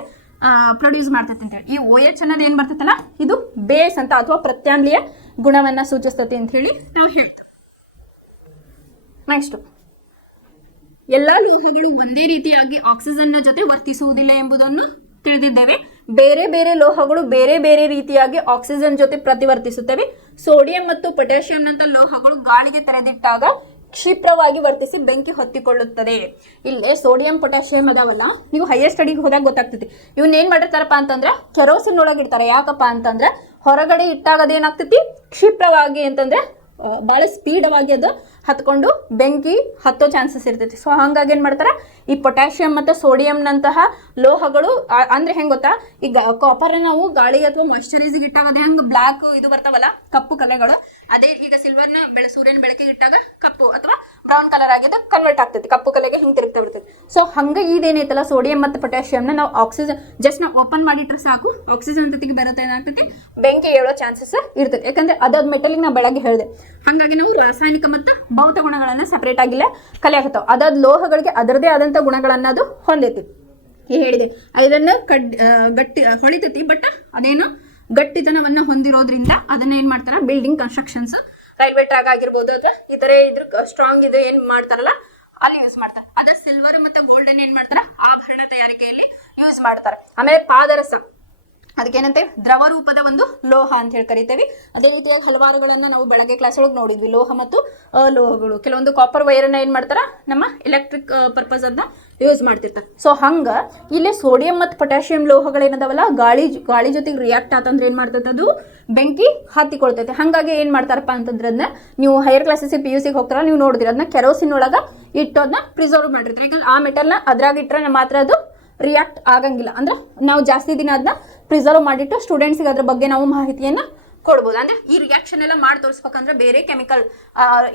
ಪ್ರೊಡ್ಯೂಸ್ ಮಾಡ್ತೈತೆ ಅಂತ ಹೇಳಿ. ಈ OH ಅನ್ನೋದು ಏನು ಬರ್ತೈತಲ್ಲ ಇದು ಬೇಸ್ ಅಂತ ಅಥವಾ ಪ್ರತ್ಯಾಮ್ಲೀಯ ಗುಣವನ್ನ ಸೂಚಿಸ್ತೈತಿ ಅಂತ ಹೇಳಿ ನಾವು ಹೇಳ್ತೀವಿ. ನೆಕ್ಸ್ಟ್ ಎಲ್ಲ ಲೋಹಗಳು ಒಂದೇ ರೀತಿಯಾಗಿ ಆಕ್ಸಿಜನ್ನ ಜೊತೆ ವರ್ತಿಸುವುದಿಲ್ಲ ಎಂಬುದನ್ನು ತಿಳಿದಿದ್ದೇವೆ. ಬೇರೆ ಬೇರೆ ಲೋಹಗಳು ಬೇರೆ ಬೇರೆ ರೀತಿಯಾಗಿ ಆಕ್ಸಿಜನ್ ಜೊತೆ ಪ್ರತಿವರ್ತಿಸುತ್ತವೆ. ಸೋಡಿಯಂ ಮತ್ತು ಪೊಟ್ಯಾಷಿಯಂನಂತ ಲೋಹಗಳು ಗಾಳಿಗೆ ತೆರೆದಿಟ್ಟಾಗ ಕ್ಷಿಪ್ರವಾಗಿ ವರ್ತಿಸಿ ಬೆಂಕಿ ಹೊತ್ತಿಕೊಳ್ಳುತ್ತದೆ. ಇಲ್ಲೇ ಸೋಡಿಯಂ ಪೊಟ್ಯಾಷಿಯಂ ಅದಾವಲ್ಲ, ನೀವು ಹೈಯರ್ ಸ್ಟಡಿಗೆ ಹೋದಾಗ ಗೊತ್ತಾಗ್ತೈತಿ. ಇವನ್ ಏನ್ ಮಾಡಿರ್ತಾರಪ್ಪ ಅಂತಂದ್ರೆ ಕೆರೋಸಿನ್ ಒಳಗೆ ಇಡ್ತಾರೆ. ಯಾಕಪ್ಪ ಅಂತಂದ್ರೆ ಹೊರಗಡೆ ಇಟ್ಟಾಗ ಅದೇನಾಗ್ತೈತಿ, ಕ್ಷಿಪ್ರವಾಗಿ ಅಂತಂದ್ರೆ ಭಾಳ ಸ್ಪೀಡವಾಗಿ ಅದು ಹತ್ಕೊಂಡು ಬೆಂಕಿ ಹತ್ತೋ ಚಾನ್ಸಸ್ ಇರ್ತೈತಿ. ಸೊ ಹಾಗಾಗಿ ಏನು ಮಾಡ್ತಾರೆ, ಈ ಪೊಟ್ಯಾಷಿಯಂ ಮತ್ತು ಸೋಡಿಯಂನಂತಹ ಲೋಹಗಳು ಅಂದ್ರೆ ಹೆಂಗೆ ಗೊತ್ತಾ, ಈಗ ಕಾಪರ್ ನಾವು ಗಾಳಿಗೆ ಅಥವಾ ಮಾಯಿಶ್ಚರೈಸಿಗೆ ಇಟ್ಟಾಗ ಅದೇ ಹೆಂಗೆ ಬ್ಲ್ಯಾಕ್ ಇದು ಬರ್ತಾವಲ್ಲ ಕಪ್ಪು ಕಲೆಗಳು, ಅದೇ ಈಗ ಸಿಲ್ವರ್ನ ಸೂರ್ಯನ ಬೆಳಕಿಗೆ ಇಟ್ಟಾಗ ಕಪ್ಪು ಅಥವಾ ಬ್ರೌನ್ ಕಲರ್ ಆಗಿದ್ದು ಕನ್ವರ್ಟ್ ಆಗ್ತೈತಿ, ಕಪ್ಪು ಕಲೆಗೆ ಹಿಂಗೆ ತಿರುಗ್ತಾ ಬಿಡ್ತೈತಿ. ಸೊ ಹಂಗೆ ಇದೇನೈತಲ್ಲ ಸೋಡಿಯಂ ಮತ್ತು ಪೊಟ್ಯಾಷಿಯಂನ ನಾವು ಆಕ್ಸಿಜನ್ ಜಸ್ಟ್ ನಾವು ಓಪನ್ ಮಾಡಿಟ್ರೆ ಸಾಕು, ಆಕ್ಸಿಜನ್ ಜೊತೆಗೆ ಬರುತ್ತೆ, ಏನಾಗ್ತೈತಿ ಬೆಂಕಿ ಏಳೋ ಚಾನ್ಸಸ್ ಇರ್ತೈತಿ. ಯಾಕಂದ್ರೆ ಅದಾದ ಮೆಟಲ್ಗೆ ನಾ ಬೆಳಗ್ಗೆ ಹೇಳಿದೆ. ಹಾಗಾಗಿ ನಾವು ರಾಸಾಯನಿಕ ಮತ್ತು ಭೌತ ಗುಣಗಳನ್ನ ಸಪರೇಟ್ ಆಗಿಲ್ಲ ಕಲಿಯಾಕತ್ತಾವ. ಅದಾದ ಲೋಹಗಳಿಗೆ ಅದರದೇ ಆದಂಥ ಗುಣಗಳನ್ನ ಅದು ಹೊಂದೈತಿ. ಹೇಳಿದೆ ಅದನ್ನ ಗಟ್ಟಿ ಹೊಳಿತೈತಿ, ಬಟ್ ಅದೇನು ಗಟ್ಟಿತನವನ್ನ ಹೊಂದಿರೋದ್ರಿಂದ ಅದನ್ನ ಏನ್ ಮಾಡ್ತಾರ, ಬಿಲ್ಡಿಂಗ್ ಕನ್ಸ್ಟ್ರಕ್ಷನ್ಸ್, ರೈಲ್ವೆ ಟ್ರ್ಯಾಕ್ ಆಗಿರ್ಬೋದು, ಅಥವಾ ಇತರ ಇದ್ರ ಸ್ಟ್ರಾಂಗ್ ಇದು ಏನ್ ಮಾಡ್ತಾರಲ್ಲ ಅಲ್ಲಿ ಯೂಸ್ ಮಾಡ್ತಾರೆ. ಅದ್ರ ಸಿಲ್ವರ್ ಮತ್ತೆ ಗೋಲ್ಡನ್ ಏನ್ ಮಾಡ್ತಾರ, ಆಭರಣ ತಯಾರಿಕೆಯಲ್ಲಿ ಯೂಸ್ ಮಾಡ್ತಾರೆ. ಆಮೇಲೆ ಪಾದರಸ, ಅದಕ್ಕೇನಂತೆ ದ್ರವ ರೂಪದ ಒಂದು ಲೋಹ ಅಂತ ಹೇಳಿ ಕರಿತೇವೆ. ಅದೇ ರೀತಿಯಾಗಿ ಹಲವಾರುಗಳನ್ನ ನಾವು ಬೆಳಗ್ಗೆ ಕ್ಲಾಸ್ ಒಳಗೆ ನೋಡಿದ್ವಿ, ಲೋಹ ಮತ್ತು ಅಲೋಹಗಳು. ಕೆಲವೊಂದು ಕಾಪರ್ ವೈರನ್ನ ಏನ್ ಮಾಡ್ತಾರ, ನಮ್ಮ ಎಲೆಕ್ಟ್ರಿಕ್ ಪರ್ಪಸ್ ಅದನ್ನ ಯೂಸ್ ಮಾಡ್ತಿರ್ತಾರೆ. ಸೊ ಹಂಗ ಇಲ್ಲಿ ಸೋಡಿಯಂ ಮತ್ತು ಪೊಟ್ಯಾಷಿಯಂ ಲೋಹಗಳೇನದಾವಲ್ಲ ಗಾಳಿ ಜೊತೆಗೆ ರಿಯಾಕ್ಟ್ ಆತಂದ್ರೆ ಏನ್ ಮಾಡ್ತೈತೆ, ಅದು ಬೆಂಕಿ ಹತ್ತಿಕೊಳ್ತೈತೆ. ಹಾಗಾಗಿ ಏನ್ ಮಾಡ್ತಾರಪ್ಪ ಅಂತಂದ್ರೆ ಅದನ್ನ ನೀವು ಹೈಯರ್ ಕ್ಲಾಸಸ್ PUC ಹೋಗ್ತಾರ, ನೀವು ನೋಡಿದ್ರಿ ಅದನ್ನ ಕೆರೋಸಿನ್ ಒಳಗ ಇಟ್ಟು ಅದನ್ನ ಪ್ರಿಸರ್ವ್ ಮಾಡಿರ್ತಾರೆ. ಈಗ ಆ ಮೆಟಲ್ನ ಅದ್ರಾಗ ಇಟ್ಟರೆ ಮಾತ್ರ ಅದು ರಿಯಾಕ್ಟ್ ಆಗಂಗಿಲ್ಲ. ಅಂದ್ರೆ ನಾವು ಜಾಸ್ತಿ ದಿನ ಅದನ್ನ ಪ್ರಿಸರ್ವ್ ಮಾಡಿಟ್ಟು ಸ್ಟೂಡೆಂಟ್ಸ್ಗೆ ಅದ್ರ ಬಗ್ಗೆ ನಾವು ಮಾಹಿತಿಯನ್ನ ಕೊಡ್ಬೋದು. ಅಂದ್ರೆ ಈ ರಿಯಾಕ್ಷನ್ ಎಲ್ಲ ಮಾಡಿ ತೋರಿಸ್ಬೇಕಂದ್ರೆ ಬೇರೆ ಕೆಮಿಕಲ್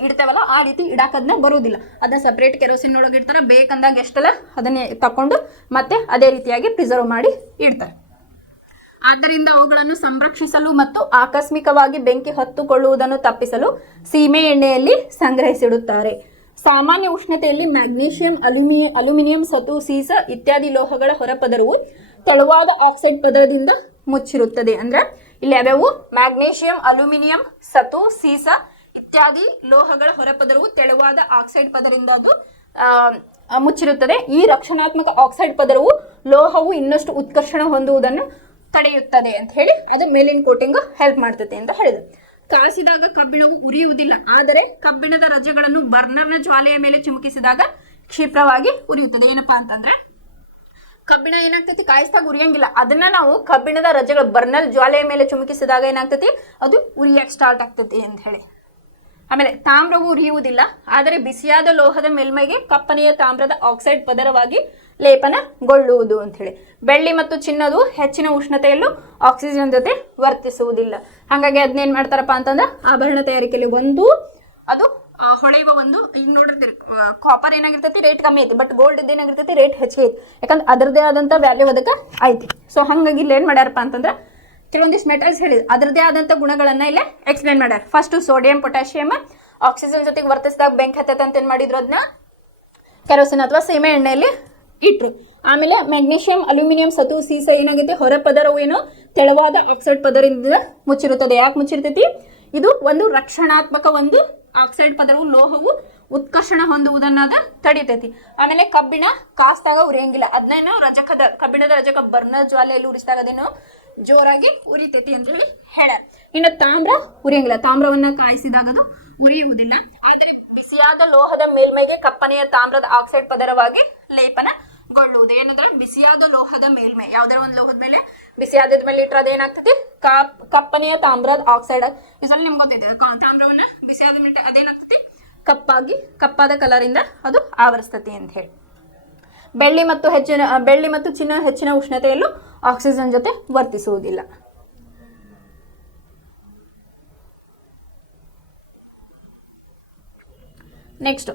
ಇಡ್ತೇವಲ್ಲ ಆ ರೀತಿ ಇಡಾಕದನ್ನ ಬರೋದಿಲ್ಲ. ಅದನ್ನ ಸಪ್ರೇಟ್ ಕೆರೋಸಿನ್ ಒಳಗೆ ಇಡ್ತಾರೆ, ಬೇಕಂದಾಗ ಎಷ್ಟೆಲ್ಲ ಅದನ್ನೇ ತಕೊಂಡು ಮತ್ತೆ ಅದೇ ರೀತಿಯಾಗಿ ಪ್ರಿಸರ್ವ್ ಮಾಡಿ ಇಡ್ತಾರೆ. ಆದ್ದರಿಂದ ಅವುಗಳನ್ನು ಸಂರಕ್ಷಿಸಲು ಮತ್ತು ಆಕಸ್ಮಿಕವಾಗಿ ಬೆಂಕಿ ಹತ್ತುಕೊಳ್ಳುವುದನ್ನು ತಪ್ಪಿಸಲು ಸೀಮೆ ಎಣ್ಣೆಯಲ್ಲಿ ಸಂಗ್ರಹಿಸಿಡುತ್ತಾರೆ. ಸಾಮಾನ್ಯ ಉಷ್ಣತೆಯಲ್ಲಿ ಮ್ಯಾಗ್ನೀಷಿಯಂ, ಅಲ್ಯೂಮಿನಿಯಂ, ಸತು, ಸೀಸ ಇತ್ಯಾದಿ ಲೋಹಗಳ ಹೊರಪದರವು ತೆಳುವಾದ ಆಕ್ಸೈಡ್ ಪದರದಿಂದ ಮುಚ್ಚಿರುತ್ತದೆ. ಅಂದ್ರೆ ಇಲ್ಲಿ ಯಾವ್ಯಾವು, ಮ್ಯಾಗ್ನೀಷಿಯಂ, ಅಲ್ಯೂಮಿನಿಯಂ, ಸತು, ಸೀಸ ಇತ್ಯಾದಿ ಲೋಹಗಳ ಹೊರಪದರವು ತೆಳುವಾದ ಆಕ್ಸೈಡ್ ಪದರದಿಂದ ಅದು ಮುಚ್ಚಿರುತ್ತದೆ. ಈ ರಕ್ಷಣಾತ್ಮಕ ಆಕ್ಸೈಡ್ ಪದರವು ಲೋಹವು ಇನ್ನಷ್ಟು ಉತ್ಕರ್ಷಣ ಹೊಂದುವುದನ್ನು ತಡೆಯುತ್ತದೆ ಅಂತ ಹೇಳಿ ಅದು ಮೇಲಿನ ಕೋಟಿಂಗ್ ಹೆಲ್ಪ್ ಮಾಡ್ತದೆ ಅಂತ ಹೇಳಿದೆ. ಕಾಸಿದಾಗ ಕಬ್ಬಿಣವು ಉರಿಯುವುದಿಲ್ಲ, ಆದರೆ ಕಬ್ಬಿಣದ ರಜೆಗಳನ್ನು ಬರ್ನರ್ನ ಜ್ವಾಲೆಯ ಮೇಲೆ ಚಿಮುಕಿಸಿದಾಗ ಕ್ಷಿಪ್ರವಾಗಿ ಉರಿಯುತ್ತದೆ. ಏನಪ್ಪಾ ಅಂತಂದ್ರೆ ಕಬ್ಬಿಣ ಏನಾಗ್ತೈತಿ, ಕಾಯಿಸಿದಾಗ ಉರಿಯಂಗಿಲ್ಲ. ಅದನ್ನ ನಾವು ಕಬ್ಬಿಣದ ರಜೆಗಳು ಬರ್ನರ್ ಜ್ವಾಲೆಯ ಮೇಲೆ ಚಿಮುಕಿಸಿದಾಗ ಏನಾಗ್ತೈತಿ, ಅದು ಉರಿಯಕ್ಕೆ ಸ್ಟಾರ್ಟ್ ಆಗ್ತೈತಿ ಅಂತ ಹೇಳಿ. ಆಮೇಲೆ ತಾಮ್ರವು ಉರಿಯುವುದಿಲ್ಲ, ಆದರೆ ಬಿಸಿಯಾದ ಲೋಹದ ಮೇಲ್ಮೈಗೆ ಕಪ್ಪನೆಯ ತಾಮ್ರದ ಆಕ್ಸೈಡ್ ಪದರವಾಗಿ ಲೇಪನಗೊಳ್ಳುವುದು ಅಂತ ಹೇಳಿ. ಬೆಳ್ಳಿ ಮತ್ತು ಚಿನ್ನದು ಹೆಚ್ಚಿನ ಉಷ್ಣತೆಯಲ್ಲೂ ಆಕ್ಸಿಜನ್ ಜೊತೆ ವರ್ತಿಸುವುದಿಲ್ಲ. ಹಾಗಾಗಿ ಅದನ್ನೇನ್ ಮಾಡ್ತಾರಪ್ಪ ಅಂತಂದ್ರೆ ಆಭರಣ ತಯಾರಿಕೆಯಲ್ಲಿ ಒಂದು ಅದು ಹೊಳೆಯುವ ಒಂದು, ಈಗ ನೋಡಿರ್ತೀರಿ ಕಾಪರ್ ಏನಾಗಿರ್ತೈತಿ ರೇಟ್ ಕಮ್ಮಿ ಐತಿ, ಬಟ್ ಗೋಲ್ಡ್ ಏನಾಗಿರ್ತೈತಿ ರೇಟ್ ಹೆಚ್ಚಿಗೆ ಐತಿ. ಯಾಕಂದ್ರೆ ಅದರದೇ ಆದಂತ ವ್ಯಾಲ್ಯೂ ಅದಕ್ಕೆ ಐತಿ. ಸೊ ಹಂಗಾಗಿ ಇಲ್ಲಿ ಏನ್ ಮಾಡ್ಯಾರಪ್ಪ ಅಂತಂದ್ರೆ ಕೆಲವೊಂದಿಷ್ಟು ಮೆಟಲ್ಸ್ ಹೇಳಿದ್ರು, ಅದರದೇ ಆದಂತ ಗುಣಗಳನ್ನ ಇಲ್ಲೇ ಎಕ್ಸ್ಪ್ಲೇನ್ ಮಾಡ್ಯಾರ. ಫಸ್ಟ್ ಸೋಡಿಯಂ ಪೊಟ್ಯಾಷಿಯಂ ಆಕ್ಸಿಜನ್ ಜೊತೆಗೆ ವರ್ತಿಸಿದಾಗ ಬೆಂಕಿ ಹತ್ತೈತೆ ಅಂತ ಏನ್ ಮಾಡಿದ್ರು, ಅದನ್ನ ಕೆರೋಸಿನ್ ಅಥವಾ ಸೀಮೆ ಎಣ್ಣೆಯಲ್ಲಿ ಇಟ್ರು. ಆಮೇಲೆ ಮ್ಯಾಗ್ನೀಷಿಯಂ, ಅಲ್ಯೂಮಿನಿಯಂ, ಸತು, ಸೀಸ ಏನಾಗುತ್ತೆ, ಹೊರ ಪದರವು ಏನೋ ತೆಳುವಾದ ಆಕ್ಸೈಡ್ ಪದರದಿಂದ ಮುಚ್ಚಿರುತ್ತದೆ. ಯಾಕೆ ಮುಚ್ಚಿರ್ತೈತಿ, ಇದು ಒಂದು ರಕ್ಷಣಾತ್ಮಕ ಒಂದು ಆಕ್ಸೈಡ್ ಪದರವು ಲೋಹವು ಉತ್ಕರ್ಷಣ ಹೊಂದುವುದನ್ನ ತಡಿತೈತಿ. ಆಮೇಲೆ ಕಬ್ಬಿಣ ಕಾಸ್ದಾಗ ಉರಿಯಂಗಿಲ್ಲ, ಅದನ್ನೇನೋ ಕಬ್ಬಿಣದ ರಜಕ ಬರ್ನರ್ ಜ್ವಾಲೆಯಲ್ಲಿ ಉರಿಸಿದಾಗ ಅದೇನೋ ಜೋರಾಗಿ ಉರಿತೈತಿ ಅಂತ ಹೇಳಿ ಹೇಳ. ಇನ್ನು ತಾಮ್ರ ಉರಿಯಂಗಿಲ್ಲ, ತಾಮ್ರವನ್ನ ಕಾಯಿಸಿದಾಗ ಅದು ಉರಿಯುವುದಿಲ್ಲ, ಆದರೆ ಬಿಸಿಯಾದ ಲೋಹದ ಮೇಲ್ಮೈಗೆ ಕಪ್ಪನೆಯ ತಾಮ್ರದ ಆಕ್ಸೈಡ್ ಪದರವಾಗಿ ಲೇಪನಗೊಳ್ಳುವುದು. ಏನಂದ್ರೆ ಬಿಸಿಯಾದ ಲೋಹದ ಮೇಲ್ಮೈ, ಯಾವ್ದಾರ ಒಂದು ಲೋಹದ ಮೇಲೆ ಬಿಸಿಯಾದ ಮೇಲೆ ಇಟ್ಟರೆ ಅದೇನಾಗ್ತದೆ, ಕಪ್ಪನೆಯ ತಾಮ್ರದ ಆಕ್ಸೈಡ್. ಈ ಸಲ ನಿಮ್ಗೆ ಗೊತ್ತಿದೆ, ತಾಮ್ರವನ್ನ ಬಿಸಿಯಾದ ಮೇಲೆ ಅದೇನಾಗ್ತದೆ, ಕಪ್ಪಾದ ಕಲರ್ ಇಂದ ಅದು ಆವರಿಸ್ತತಿ ಅಂತ ಹೇಳಿ. ಬೆಳ್ಳಿ ಮತ್ತು ಚಿನ್ನ ಹೆಚ್ಚಿನ ಉಷ್ಣತೆಯಲ್ಲೂ ಆಕ್ಸಿಜನ್ ಜೊತೆ ವರ್ತಿಸುವುದಿಲ್ಲ. ನೆಕ್ಸ್ಟ್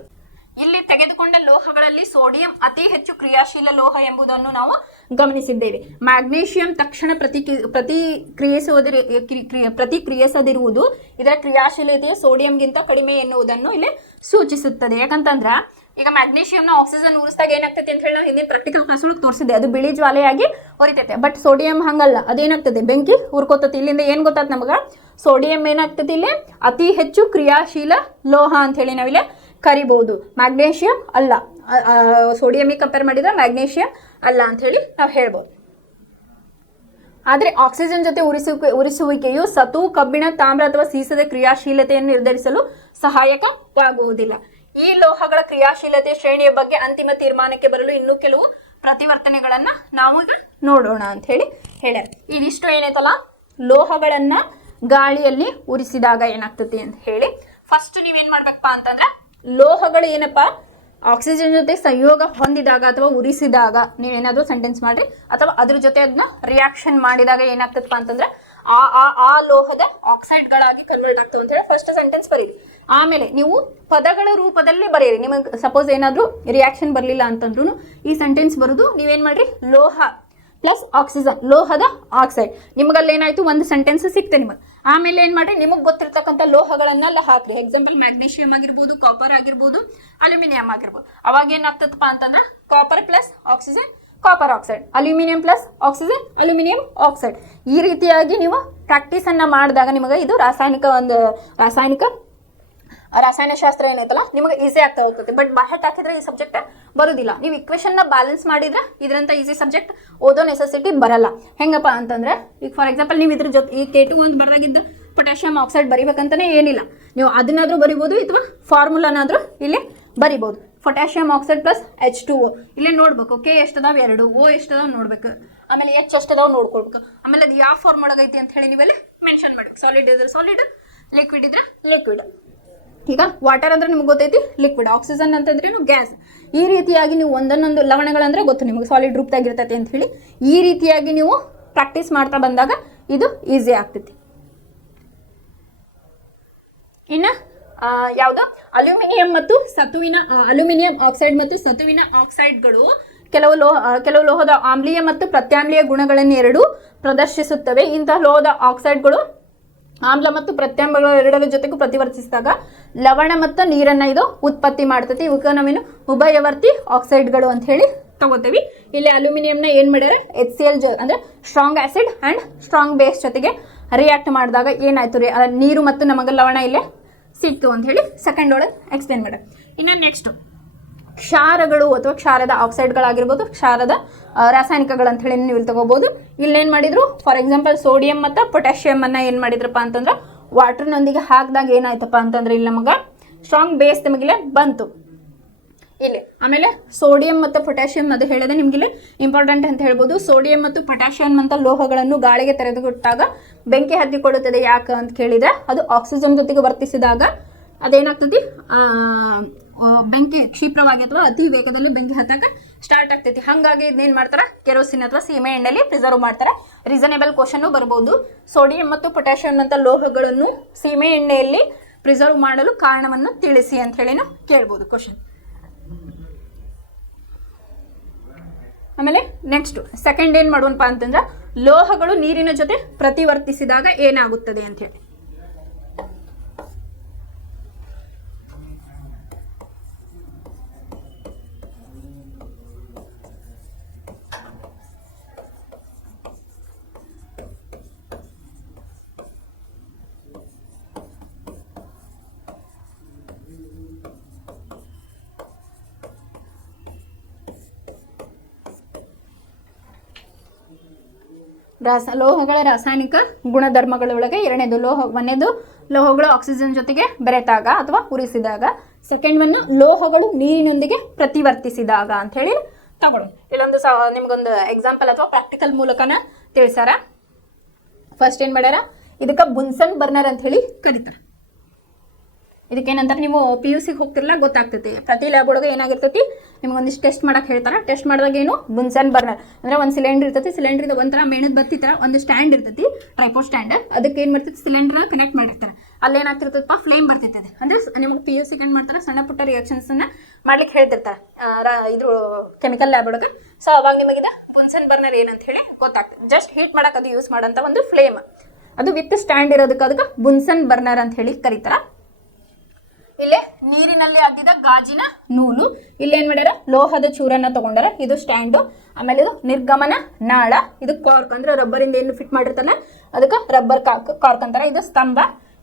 ಇಲ್ಲಿ ತೆಗೆದುಕೊಂಡ ಲೋಹಗಳಲ್ಲಿ ಸೋಡಿಯಂ ಅತಿ ಹೆಚ್ಚು ಕ್ರಿಯಾಶೀಲ ಲೋಹ ಎಂಬುದನ್ನು ನಾವು ಗಮನಿಸಿದ್ದೇವೆ. ಮ್ಯಾಗ್ನೀಷಿಯಂ ತಕ್ಷಣ ಪ್ರತಿಕ್ರಿಯಿಸದಿರುವುದು ಇದರ ಕ್ರಿಯಾಶೀಲತೆಯ ಸೋಡಿಯಂಗಿಂತ ಕಡಿಮೆ ಎನ್ನುವುದನ್ನು ಇಲ್ಲಿ ಸೂಚಿಸುತ್ತದೆ. ಯಾಕಂತಂದ್ರ ಈಗ ಮ್ಯಾಗ್ನೀಷಿಯಂನ ಆಕ್ಸಿಜನ್ ಉರಿಸಿದಾಗ ಏನಾಗ್ತೈತೆ ಅಂತ ಹೇಳಿ ನಾವು ಹಿಂದಿನ ಪ್ರಾಕ್ಟಿಕಲ್ ಕ್ಲಾಸ್ ಒಳಗೆ ತೋರಿಸಿದೆ, ಅದು ಬಿಳಿ ಜ್ವಾಲೆಯಾಗಿ ಉರಿತೈತೆ. ಬಟ್ ಸೋಡಿಯಂ ಹಂಗಲ್ಲ, ಅದೇನಾಗ್ತದೆ ಬೆಂಕಿ ಉರ್ಕೋತತಿ. ಇಲ್ಲಿಂದ ಏನ್ ಗೊತ್ತಾತ್ ನಮಗ, ಸೋಡಿಯಂ ಏನಾಗ್ತತಿ ಇಲ್ಲಿ ಅತಿ ಹೆಚ್ಚು ಕ್ರಿಯಾಶೀಲ ಲೋಹ ಅಂತ ಹೇಳಿ ನಾವಿಲ್ಲಿ ಕರಿಬಹುದು. ಮ್ಯಾಗ್ನೇಷಿಯಂ ಅಲ್ಲ, ಸೋಡಿಯಂಗೆ ಕಂಪೇರ್ ಮಾಡಿದ್ರೆ ಮ್ಯಾಗ್ನೇಷಿಯಂ ಅಲ್ಲ ಅಂತ ಹೇಳಿ ನಾವು ಹೇಳ್ಬೋದು. ಆದರೆ ಆಕ್ಸಿಜನ್ ಜೊತೆ ಉರಿಸುವಿಕೆಯು ಸತು, ಕಬ್ಬಿಣ, ತಾಮ್ರ ಅಥವಾ ಸೀಸದ ಕ್ರಿಯಾಶೀಲತೆಯನ್ನು ನಿರ್ಧರಿಸಲು ಸಹಾಯಕವಾಗುವುದಿಲ್ಲ. ಈ ಲೋಹಗಳ ಕ್ರಿಯಾಶೀಲತೆ ಶ್ರೇಣಿಯ ಬಗ್ಗೆ ಅಂತಿಮ ತೀರ್ಮಾನಕ್ಕೆ ಬರಲು ಇನ್ನೂ ಕೆಲವು ಪ್ರತಿವರ್ತನೆಗಳನ್ನ ನಾವು ಈಗ ನೋಡೋಣ ಅಂತ ಹೇಳಿ ಹೇಳ್ಯಾರ. ಇದಿಷ್ಟು ಏನೈತಲ್ಲ ಲೋಹಗಳನ್ನ ಗಾಳಿಯಲ್ಲಿ ಉರಿಸಿದಾಗ ಏನಾಗ್ತತಿ ಅಂತ ಹೇಳಿ. ಫಸ್ಟ್ ನೀವೇನ್ ಮಾಡ್ಬೇಕಪ್ಪ ಅಂತಂದ್ರೆ ಲೋಹಗಳು ಏನಪ್ಪಾ ಆಕ್ಸಿಜನ್ ಜೊತೆ ಸಂಯೋಗ ಹೊಂದಿದಾಗ ಅಥವಾ ಉರಿಸಿದಾಗ ನೀವೇನಾದ್ರೂ ಸೆಂಟೆನ್ಸ್ ಮಾಡ್ರಿ ಅಥವಾ ಅದ್ರ ಜೊತೆ ಅದನ್ನ ರಿಯಾಕ್ಷನ್ ಮಾಡಿದಾಗ ಏನಾಗ್ತದಪ್ಪ ಅಂತಂದ್ರೆ ಆ ಲೋಹದ ಆಕ್ಸೈಡ್ಗಳಾಗಿ ಕನ್ವರ್ಟ್ ಆಗ್ತವೆ ಅಂತ ಹೇಳಿ ಫಸ್ಟ್ ಸೆಂಟೆನ್ಸ್ ಬರೀರಿ. ಆಮೇಲೆ ನೀವು ಪದಗಳ ರೂಪದಲ್ಲಿ ಬರೀರಿ. ನಿಮಗೆ ಸಪೋಸ್ ಏನಾದ್ರೂ ರಿಯಾಕ್ಷನ್ ಬರಲಿಲ್ಲ ಅಂತಂದ್ರೂ ಈ ಸೆಂಟೆನ್ಸ್ ಬರೋದು ನೀವೇನ್ ಮಾಡ್ರಿ ಲೋಹ ಪ್ಲಸ್ ಆಕ್ಸಿಜನ್, ಲೋಹದ ಆಕ್ಸೈಡ್. ನಿಮಗಲ್ಲಿ ಏನಾಯ್ತು ಒಂದು ಸೆಂಟೆನ್ಸ್ ಸಿಕ್ತೆ ನಿಮಗೆ. ಆಮೇಲೆ ಏನ್ ಮಾಡ್ರಿ ನಿಮಗೆ ಗೊತ್ತಿರ್ತಕ್ಕಂಥ ಲೋಹಗಳನ್ನೆಲ್ಲ ಹಾಕ್ರಿ. ಎಕ್ಸಾಂಪಲ್ ಮ್ಯಾಗ್ನೀಷಿಯಂ ಆಗಿರ್ಬೋದು, ಕಾಪರ್ ಆಗಿರ್ಬೋದು, ಅಲ್ಯೂಮಿನಿಯಂ ಆಗಿರ್ಬೋದು. ಅವಾಗ ಏನಾಗ್ತದಪ್ಪ ಅಂತಂದ್ರೆ copper plus oxygen copper oxide, aluminium plus oxygen aluminium oxide. ಈ ರೀತಿಯಾಗಿ ನೀವು ಪ್ರಾಕ್ಟೀಸ್ ಅನ್ನ ಮಾಡಿದಾಗ ನಿಮಗೆ ಇದು ರಾಸಾಯನಶಾಸ್ತ್ರ ಏನೈತಲ್ಲ ನಿಮಗೆ ಈಸಿ ಆಗ್ತಾ ಹೋಗುತ್ತೆ. ಬಟ್ ಬಾಹ್ಯಾಟ್ ಹಾಕಿದ್ರೆ ಈ ಸಬ್ಜೆಕ್ಟ್ ಬರೋದಿಲ್ಲ. ನೀವು ಇಕ್ವೇಶನ್ ನ ಬ್ಯಾಲೆನ್ಸ್ ಮಾಡಿದ್ರೆ ಇದರಂತ ಈಸಿ ಸಬ್ಜೆಕ್ಟ್ ಓದೋ ನೆಸೆಸಿಟಿ ಬರಲ್ಲ. ಹೆಂಗಪ್ಪ ಅಂತಂದ್ರೆ ಈಗ ಫಾರ್ ಎಕ್ಸಾಂಪಲ್ ನೀವು ಇದ್ರ ಜೊತೆ ಈ K2 ಅಂತ ಬರ್ದಾಗಿದ್ದ ಪೊಟ್ಯಾಷಿಯಂ ಆಕ್ಸೈಡ್ ಬರಿಬೇಕಂತಾನೆ ಏನಿಲ್ಲ. ನೀವು ಅದನ್ನಾದ್ರೂ ಬರಿಬೋದು ಅಥವಾ ಫಾರ್ಮುಲಾನಾದ್ರೂ ಇಲ್ಲಿ ಬರಿಬೋದು. ಪೊಟ್ಯಾಷಿಯಂ ಆಕ್ಸೈಡ್ ಪ್ಲಸ್ H2O ಇಲ್ಲೇ ನೋಡ್ಬೇಕು. K ಎಷ್ಟದಾವ 2, O ಎಷ್ಟದಾವ ನೋಡ್ಬೇಕು, ಆಮೇಲೆ H ಎಷ್ಟದಾವ ನೋಡ್ಕೊಳ್ಬೇಕು. ಆಮೇಲೆ ಅದು ಯಾವ ಫಾರ್ಮ್ ಒಳಗೈತಿ ಅಂತ ಹೇಳಿ ನೀವೆಲ್ಲ ಮೆನ್ಷನ್ ಮಾಡ್ಬೇಕು. ಸಾಲಿಡ್ ಇದ್ರೆ ಸಾಲಿಡ್, ಲಿಕ್ವಿಡ್ ಇದ್ರೆ ಲಿಕ್ವಿಡ್. ಈಗ ವಾಟರ್ ಅಂದ್ರೆ ನಿಮ್ಗೆ ಗೊತ್ತೈತಿ ಲಿಕ್ವಿಡ್, ಆಕ್ಸಿಜನ್ ಅಂತಂದ್ರೇನು ಗ್ಯಾಸ್. ಈ ರೀತಿಯಾಗಿ ನೀವು ಒಂದೊಂದೊಂದು ಲವಣಗಳಂದ್ರೆ ಗೊತ್ತು ನಿಮಗೆ ಸಾಲಿಡ್ ರೂಪದಾಗಿರ್ತೈತಿ ಅಂತ ಹೇಳಿ. ಈ ರೀತಿಯಾಗಿ ನೀವು ಪ್ರಾಕ್ಟೀಸ್ ಮಾಡ್ತಾ ಬಂದಾಗ ಇದು ಈಸಿ ಆಗ್ತೈತಿ. ಇನ್ನ ಯಾವ್ದು ಅಲ್ಯೂಮಿನಿಯಂ ಆಕ್ಸೈಡ್ ಮತ್ತು ಸತುವಿನ ಆಕ್ಸೈಡ್ಗಳು ಕೆಲವು ಲೋಹದ ಆಮ್ಲೀಯ ಮತ್ತು ಪ್ರತ್ಯಾಮ್ಲೀಯ ಗುಣಗಳನ್ನು ಎರಡೂ ಪ್ರದರ್ಶಿಸುತ್ತವೆ. ಇಂತಹ ಲೋಹದ ಆಕ್ಸೈಡ್ಗಳು ಆಮ್ಲ ಮತ್ತು ಪ್ರತ್ಯಾಮ್ಲಗಳು ಎರಡರ ಜೊತೆಗೂ ಪ್ರತಿವರ್ತಿಸಿದಾಗ ಲವಣ ಮತ್ತು ನೀರನ್ನ ಇದು ಉತ್ಪತ್ತಿ ಮಾಡ್ತೈತಿ. ಇವಕ್ಕೆ ನಾವೇನು ಉಭಯವರ್ತಿ ಆಕ್ಸೈಡ್ಗಳು ಅಂತ ಹೇಳಿ ತಗೋತೀವಿ. ಇಲ್ಲಿ ಅಲ್ಯೂಮಿನಿಯಂನ ಏನ್ ಮಾಡ್ಯಾರ HCl ಅಂದ್ರೆ strong acid and strong base ಜೊತೆಗೆ ರಿಯಾಕ್ಟ್ ಮಾಡಿದಾಗ ಏನಾಯ್ತು ರೀ ನೀರು ಮತ್ತು ನಮಗೆ ಲವಣ ಇಲ್ಲೇ ಸಿಕ್ತು ಅಂತ ಹೇಳಿ ಸೆಕೆಂಡ್ ಒಳಗೆ ಎಕ್ಸ್ಪ್ಲೇನ್ ಮಾಡ್ಯಾರ. ಇನ್ನು ನೆಕ್ಸ್ಟ್ ಕ್ಷಾರಗಳು ಅಥವಾ ಕ್ಷಾರದ ಆಕ್ಸೈಡ್ಗಳಾಗಿರ್ಬೋದು, ಕ್ಷಾರದ ರಾಸಾಯನಿಕಗಳು ಅಂತ ಹೇಳಿ ನೀವು ಇಲ್ಲಿ ತಗೋಬಹುದು. ಇಲ್ಲೇನ್ ಮಾಡಿದ್ರು ಫಾರ್ ಎಕ್ಸಾಂಪಲ್ ಸೋಡಿಯಂ ಮತ್ತು ಪೊಟ್ಯಾಷಿಯಂ ಅನ್ನ ಏನ್ ಮಾಡಿದ್ರಪ್ಪ ಅಂತಂದ್ರೆ ವಾಟರ್ನೊಂದಿಗೆ ಹಾಕಿದಾಗ ಏನಾಯ್ತಪ್ಪ ಅಂತಂದ್ರೆ ಇಲ್ಲಿ ನಮಗೆ ಸ್ಟ್ರಾಂಗ್ ಬೇಸ್ ನಮಗಿಲ್ಲೇ ಬಂತು ಇಲ್ಲಿ. ಆಮೇಲೆ ಸೋಡಿಯಂ ಮತ್ತು ಪೊಟ್ಯಾಷಿಯಂ ಅದು ಹೇಳಿದ್ರೆ ನಿಮ್ಗಿಲ್ಲಿ ಇಂಪಾರ್ಟೆಂಟ್ ಅಂತ ಹೇಳ್ಬೋದು. ಸೋಡಿಯಂ ಮತ್ತು ಪೊಟ್ಯಾಷಿಯಂ ಅಂತ ಲೋಹಗಳನ್ನು ಗಾಳಿಗೆ ತೆರೆದುಕೊಟ್ಟಾಗ ಬೆಂಕಿ ಹತ್ತಿಕೊಳ್ಳುತ್ತದೆ. ಯಾಕೆ ಅಂತ ಕೇಳಿದ್ರೆ ಅದು ಆಕ್ಸಿಜನ್ ಜೊತೆಗೆ ವರ್ತಿಸಿದಾಗ ಅದೇನಾಗ್ತತಿ ಬೆಂಕಿ ಕ್ಷಿಪ್ರವಾಗಿ ಅಥವಾ ಅತಿ ವೇಗದಲ್ಲೂ ಬೆಂಕಿ ಹತ್ತಕ್ಕೆ ಸ್ಟಾರ್ಟ್ ಆಗ್ತೈತಿ. ಹಾಗಾಗಿ ಇದನ್ನೇನು ಮಾಡ್ತಾರೆ ಕೆರೋಸಿನ್ ಅಥವಾ ಸೀಮೆ ಎಣ್ಣೆಯಲ್ಲಿ ಪ್ರಿಸರ್ವ್ ಮಾಡ್ತಾರೆ. ರೀಸನೇಬಲ್ ಕ್ವಶನ್ ಬರ್ಬೋದು. ಸೋಡಿಯಂ ಮತ್ತು ಪೊಟ್ಯಾಷಿಯಂ ಅಂತ ಲೋಹಗಳನ್ನು ಸೀಮೆ ಎಣ್ಣೆಯಲ್ಲಿ ಪ್ರಿಸರ್ವ್ ಮಾಡಲು ಕಾರಣವನ್ನು ತಿಳಿಸಿ ಅಂತ ಹೇಳಿನೂ ಕೇಳ್ಬೋದು ಕ್ವಶನ್. ಆಮೇಲೆ ನೆಕ್ಸ್ಟ್ ಸೆಕೆಂಡ್ ಏನ್ ಮಾಡುವಪ್ಪ ಅಂತಂದ್ರೆ ಲೋಹಗಳು ನೀರಿನ ಜೊತೆ ಪ್ರತಿವರ್ತಿಸಿದಾಗ ಏನಾಗುತ್ತದೆ ಅಂತ ಹೇಳಿ. ಲೋಹಗಳ ರಾಸಾಯನಿಕ ಗುಣಧರ್ಮಗಳೊಳಗೆ ಒಂದನೇದು ಲೋಹಗಳು ಆಕ್ಸಿಜನ್ ಜೊತೆಗೆ ಬೆರೆತಾಗ ಅಥವಾ ಉರಿಸಿದಾಗ. ಸೆಕೆಂಡ್ ಒನ್ ಲೋಹಗಳು ನೀರಿನೊಂದಿಗೆ ಪ್ರತಿವರ್ತಿಸಿದಾಗ ಅಂತ ಹೇಳಿ ತಗೊಳ್ಳೋಣ. ಇಲ್ಲೊಂದು ನಿಮ್ಗೊಂದು ಎಕ್ಸಾಂಪಲ್ ಅಥವಾ ಪ್ರಾಕ್ಟಿಕಲ್ ಮೂಲಕನ ತಿಳಿಸಾರ. ಫಸ್ಟ್ ಏನ್ ಮಾಡ್ಯಾರ ಇದಕ್ಕೆ ಬುನ್ಸನ್ ಬರ್ನರ್ ಅಂತ ಹೇಳಿ ಕರೀತಾರ. ಇದಕ್ಕೇನಂತಾರೆ ನೀವು PUC ಹೋಗ್ತಿರಲ್ಲ ಗೊತ್ತಾಗ್ತೈತಿ. ಪ್ರತಿ ಲ್ಯಾಬ್ ಒಳಗೆ ಏನಾಗಿರ್ತೈತಿ ನಿಮ್ಗೊಂದಿಷ್ಟು ಟೆಸ್ಟ್ ಮಾಡಕ್ಕೆ ಹೇಳ್ತಾರೆ. ಟೆಸ್ಟ್ ಮಾಡಿದಾಗ ಏನು ಬುನ್ಸನ್ ಬರ್ನರ್ ಅಂದ್ರೆ ಒಂದು ಸಿಲಿಂಡರ್ ಇರ್ತೈತಿ. ಸಿಲಿಂಡರ್ ಒಂಥರ ಮೇಣದ ಬತ್ತಿ ತರ ಒಂದು ಸ್ಟ್ಯಾಂಡ್ ಇರ್ತೈತಿ, ಟ್ರೈಪೋಡ್ ಸ್ಟ್ಯಾಂಡ್. ಅದಕ್ಕೆ ಏನ್ ಮಾಡ್ತೈತಿ ಸಿಲಿಂಡರ್ ಕನೆಕ್ಟ್ ಮಾಡಿರ್ತಾರೆ. ಅಲ್ಲೇನಾಗ್ತಿರ್ತೈತಪ್ಪ ಫ್ಲೇಮ್ ಬರ್ತೈತಿ. ಅಂದ್ರೆ ನಿಮ್ಗೆ PUC ಏನ್ ಮಾಡ್ತಾರೆ ಸಣ್ಣ ಪುಟ್ಟ ರಿಯಾಕ್ಷನ್ಸ್ ಅನ್ನ ಮಾಡ್ಲಿಕ್ಕೆ ಹೇಳ್ತಿರ್ತಾರೆ ಇದು ಕೆಮಿಕಲ್ ಲ್ಯಾಬ್ ಒಳಗೆ. ಸೊ ಅವಾಗ ನಿಮಗಿದೆ ಬುನ್ಸನ್ ಬರ್ನರ್ ಏನಂತ ಹೇಳಿ ಗೊತ್ತಾಗ್ತದೆ. ಜಸ್ಟ್ ಹೀಟ್ ಮಾಡಕ್ಕೆ ಅದು ಯೂಸ್ ಮಾಡೋಂಥ ಒಂದು ಫ್ಲೇಮ್ ಅದು ವಿತ್ ಸ್ಟ್ಯಾಂಡ್ ಇರೋದಕ್ಕೆ ಅದಕ್ಕೆ ಬುನ್ಸನ್ ಬರ್ನರ್ ಅಂತ ಹೇಳಿ ಕರೀತಾರ. ಇಲ್ಲೇ ನೀರಿನಲ್ಲಿ ಅದ್ದಿದ ಗಾಜಿನ ನೂಲು. ಇಲ್ಲೇನ್ ಮಾಡ್ಯಾರ ಲೋಹದ ಚೂರನ್ನ ತಗೊಂಡಾರ. ಇದು ಸ್ಟ್ಯಾಂಡು. ಆಮೇಲೆ ಇದು ನಿರ್ಗಮನ ನಾಳ. ಇದು ಕಾರ್ಕ್ ಅಂದ್ರೆ ರಬ್ಬರ್ ಇಂದ ಏನು ಫಿಟ್ ಮಾಡಿರ್ತಾನೆ ಅದಕ್ಕೆ ರಬ್ಬರ್ ಕಾರ್ಕ್ ಅಂತಾರ. ಇದು ಸ್ತಂಭ.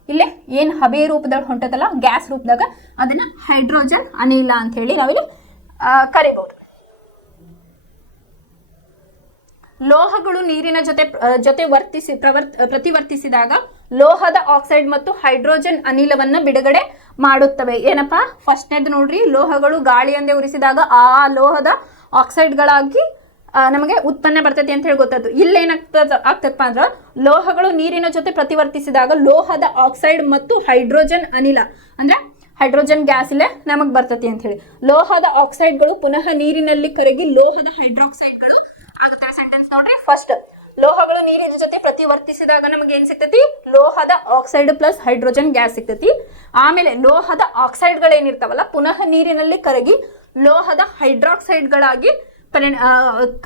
ಇಲ್ಲೇ ಏನ್ ಹಬೆ ರೂಪದಾಗ ಹೊಂಟದಲ್ಲ ಗ್ಯಾಸ್ ರೂಪದಾಗ ಅದನ್ನ ಹೈಡ್ರೋಜನ್ ಅನಿಲ ಅಂತ ಹೇಳಿ ನಾವಿಲ್ಲಿ ಕರಿಬಹುದು. ಲೋಹಗಳು ನೀರಿನ ಜೊತೆ ಪ್ರತಿವರ್ತಿಸಿದಾಗ ಲೋಹದ ಆಕ್ಸೈಡ್ ಮತ್ತು ಹೈಡ್ರೋಜನ್ ಅನಿಲವನ್ನ ಬಿಡುಗಡೆ ಮಾಡುತ್ತವೆ. ಏನಪ್ಪಾ ಫಸ್ಟ್ನೇದು ನೋಡ್ರಿ, ಲೋಹಗಳು ಗಾಳಿಯಂದೇ ಉರಿಸಿದಾಗ ಆ ಲೋಹದ ಆಕ್ಸೈಡ್ಗಳಾಗಿ ನಮಗೆ ಉತ್ಪನ್ನ ಬರ್ತೈತಿ ಅಂತ ಹೇಳಿ ಗೊತ್ತದ್ದು. ಆಗ್ತದಪ್ಪ ಅಂದ್ರ ಲೋಹಗಳು ನೀರಿನ ಜೊತೆ ಪ್ರತಿವರ್ತಿಸಿದಾಗ ಲೋಹದ ಆಕ್ಸೈಡ್ ಮತ್ತು ಹೈಡ್ರೋಜನ್ ಅನಿಲ ಅಂದ್ರೆ ಹೈಡ್ರೋಜನ್ ಗ್ಯಾಸ್ ಇಲ್ಲೇ ನಮಗ್ ಬರ್ತೈತಿ ಅಂತ ಹೇಳಿ. ಲೋಹದ ಆಕ್ಸೈಡ್ಗಳು ಪುನಃ ನೀರಿನಲ್ಲಿ ಕರಗಿ ಲೋಹದ ಹೈಡ್ರಾಕ್ಸೈಡ್ಗಳು ಆಗುತ್ತವೆ. ಸೆಂಟೆನ್ಸ್ ನೋಡ್ರಿ, ಫಸ್ಟ್ ಲೋಹಗಳು ನೀರಿನ ಜೊತೆ ಪ್ರತಿವರ್ತಿಸಿದಾಗ ನಮಗೆ ಏನ್ ಸಿಗ್ತೈತಿ, ಲೋಹದ ಆಕ್ಸೈಡ್ ಪ್ಲಸ್ ಹೈಡ್ರೋಜನ್ ಗ್ಯಾಸ್ ಸಿಗ್ತೈತಿ. ಆಮೇಲೆ ಲೋಹದ ಆಕ್ಸೈಡ್ಗಳು ಏನಿರ್ತಾವಲ್ಲ ಪುನಃ ನೀರಿನಲ್ಲಿ ಕರಗಿ ಲೋಹದ ಹೈಡ್ರಾಕ್ಸೈಡ್ಗಳಾಗಿ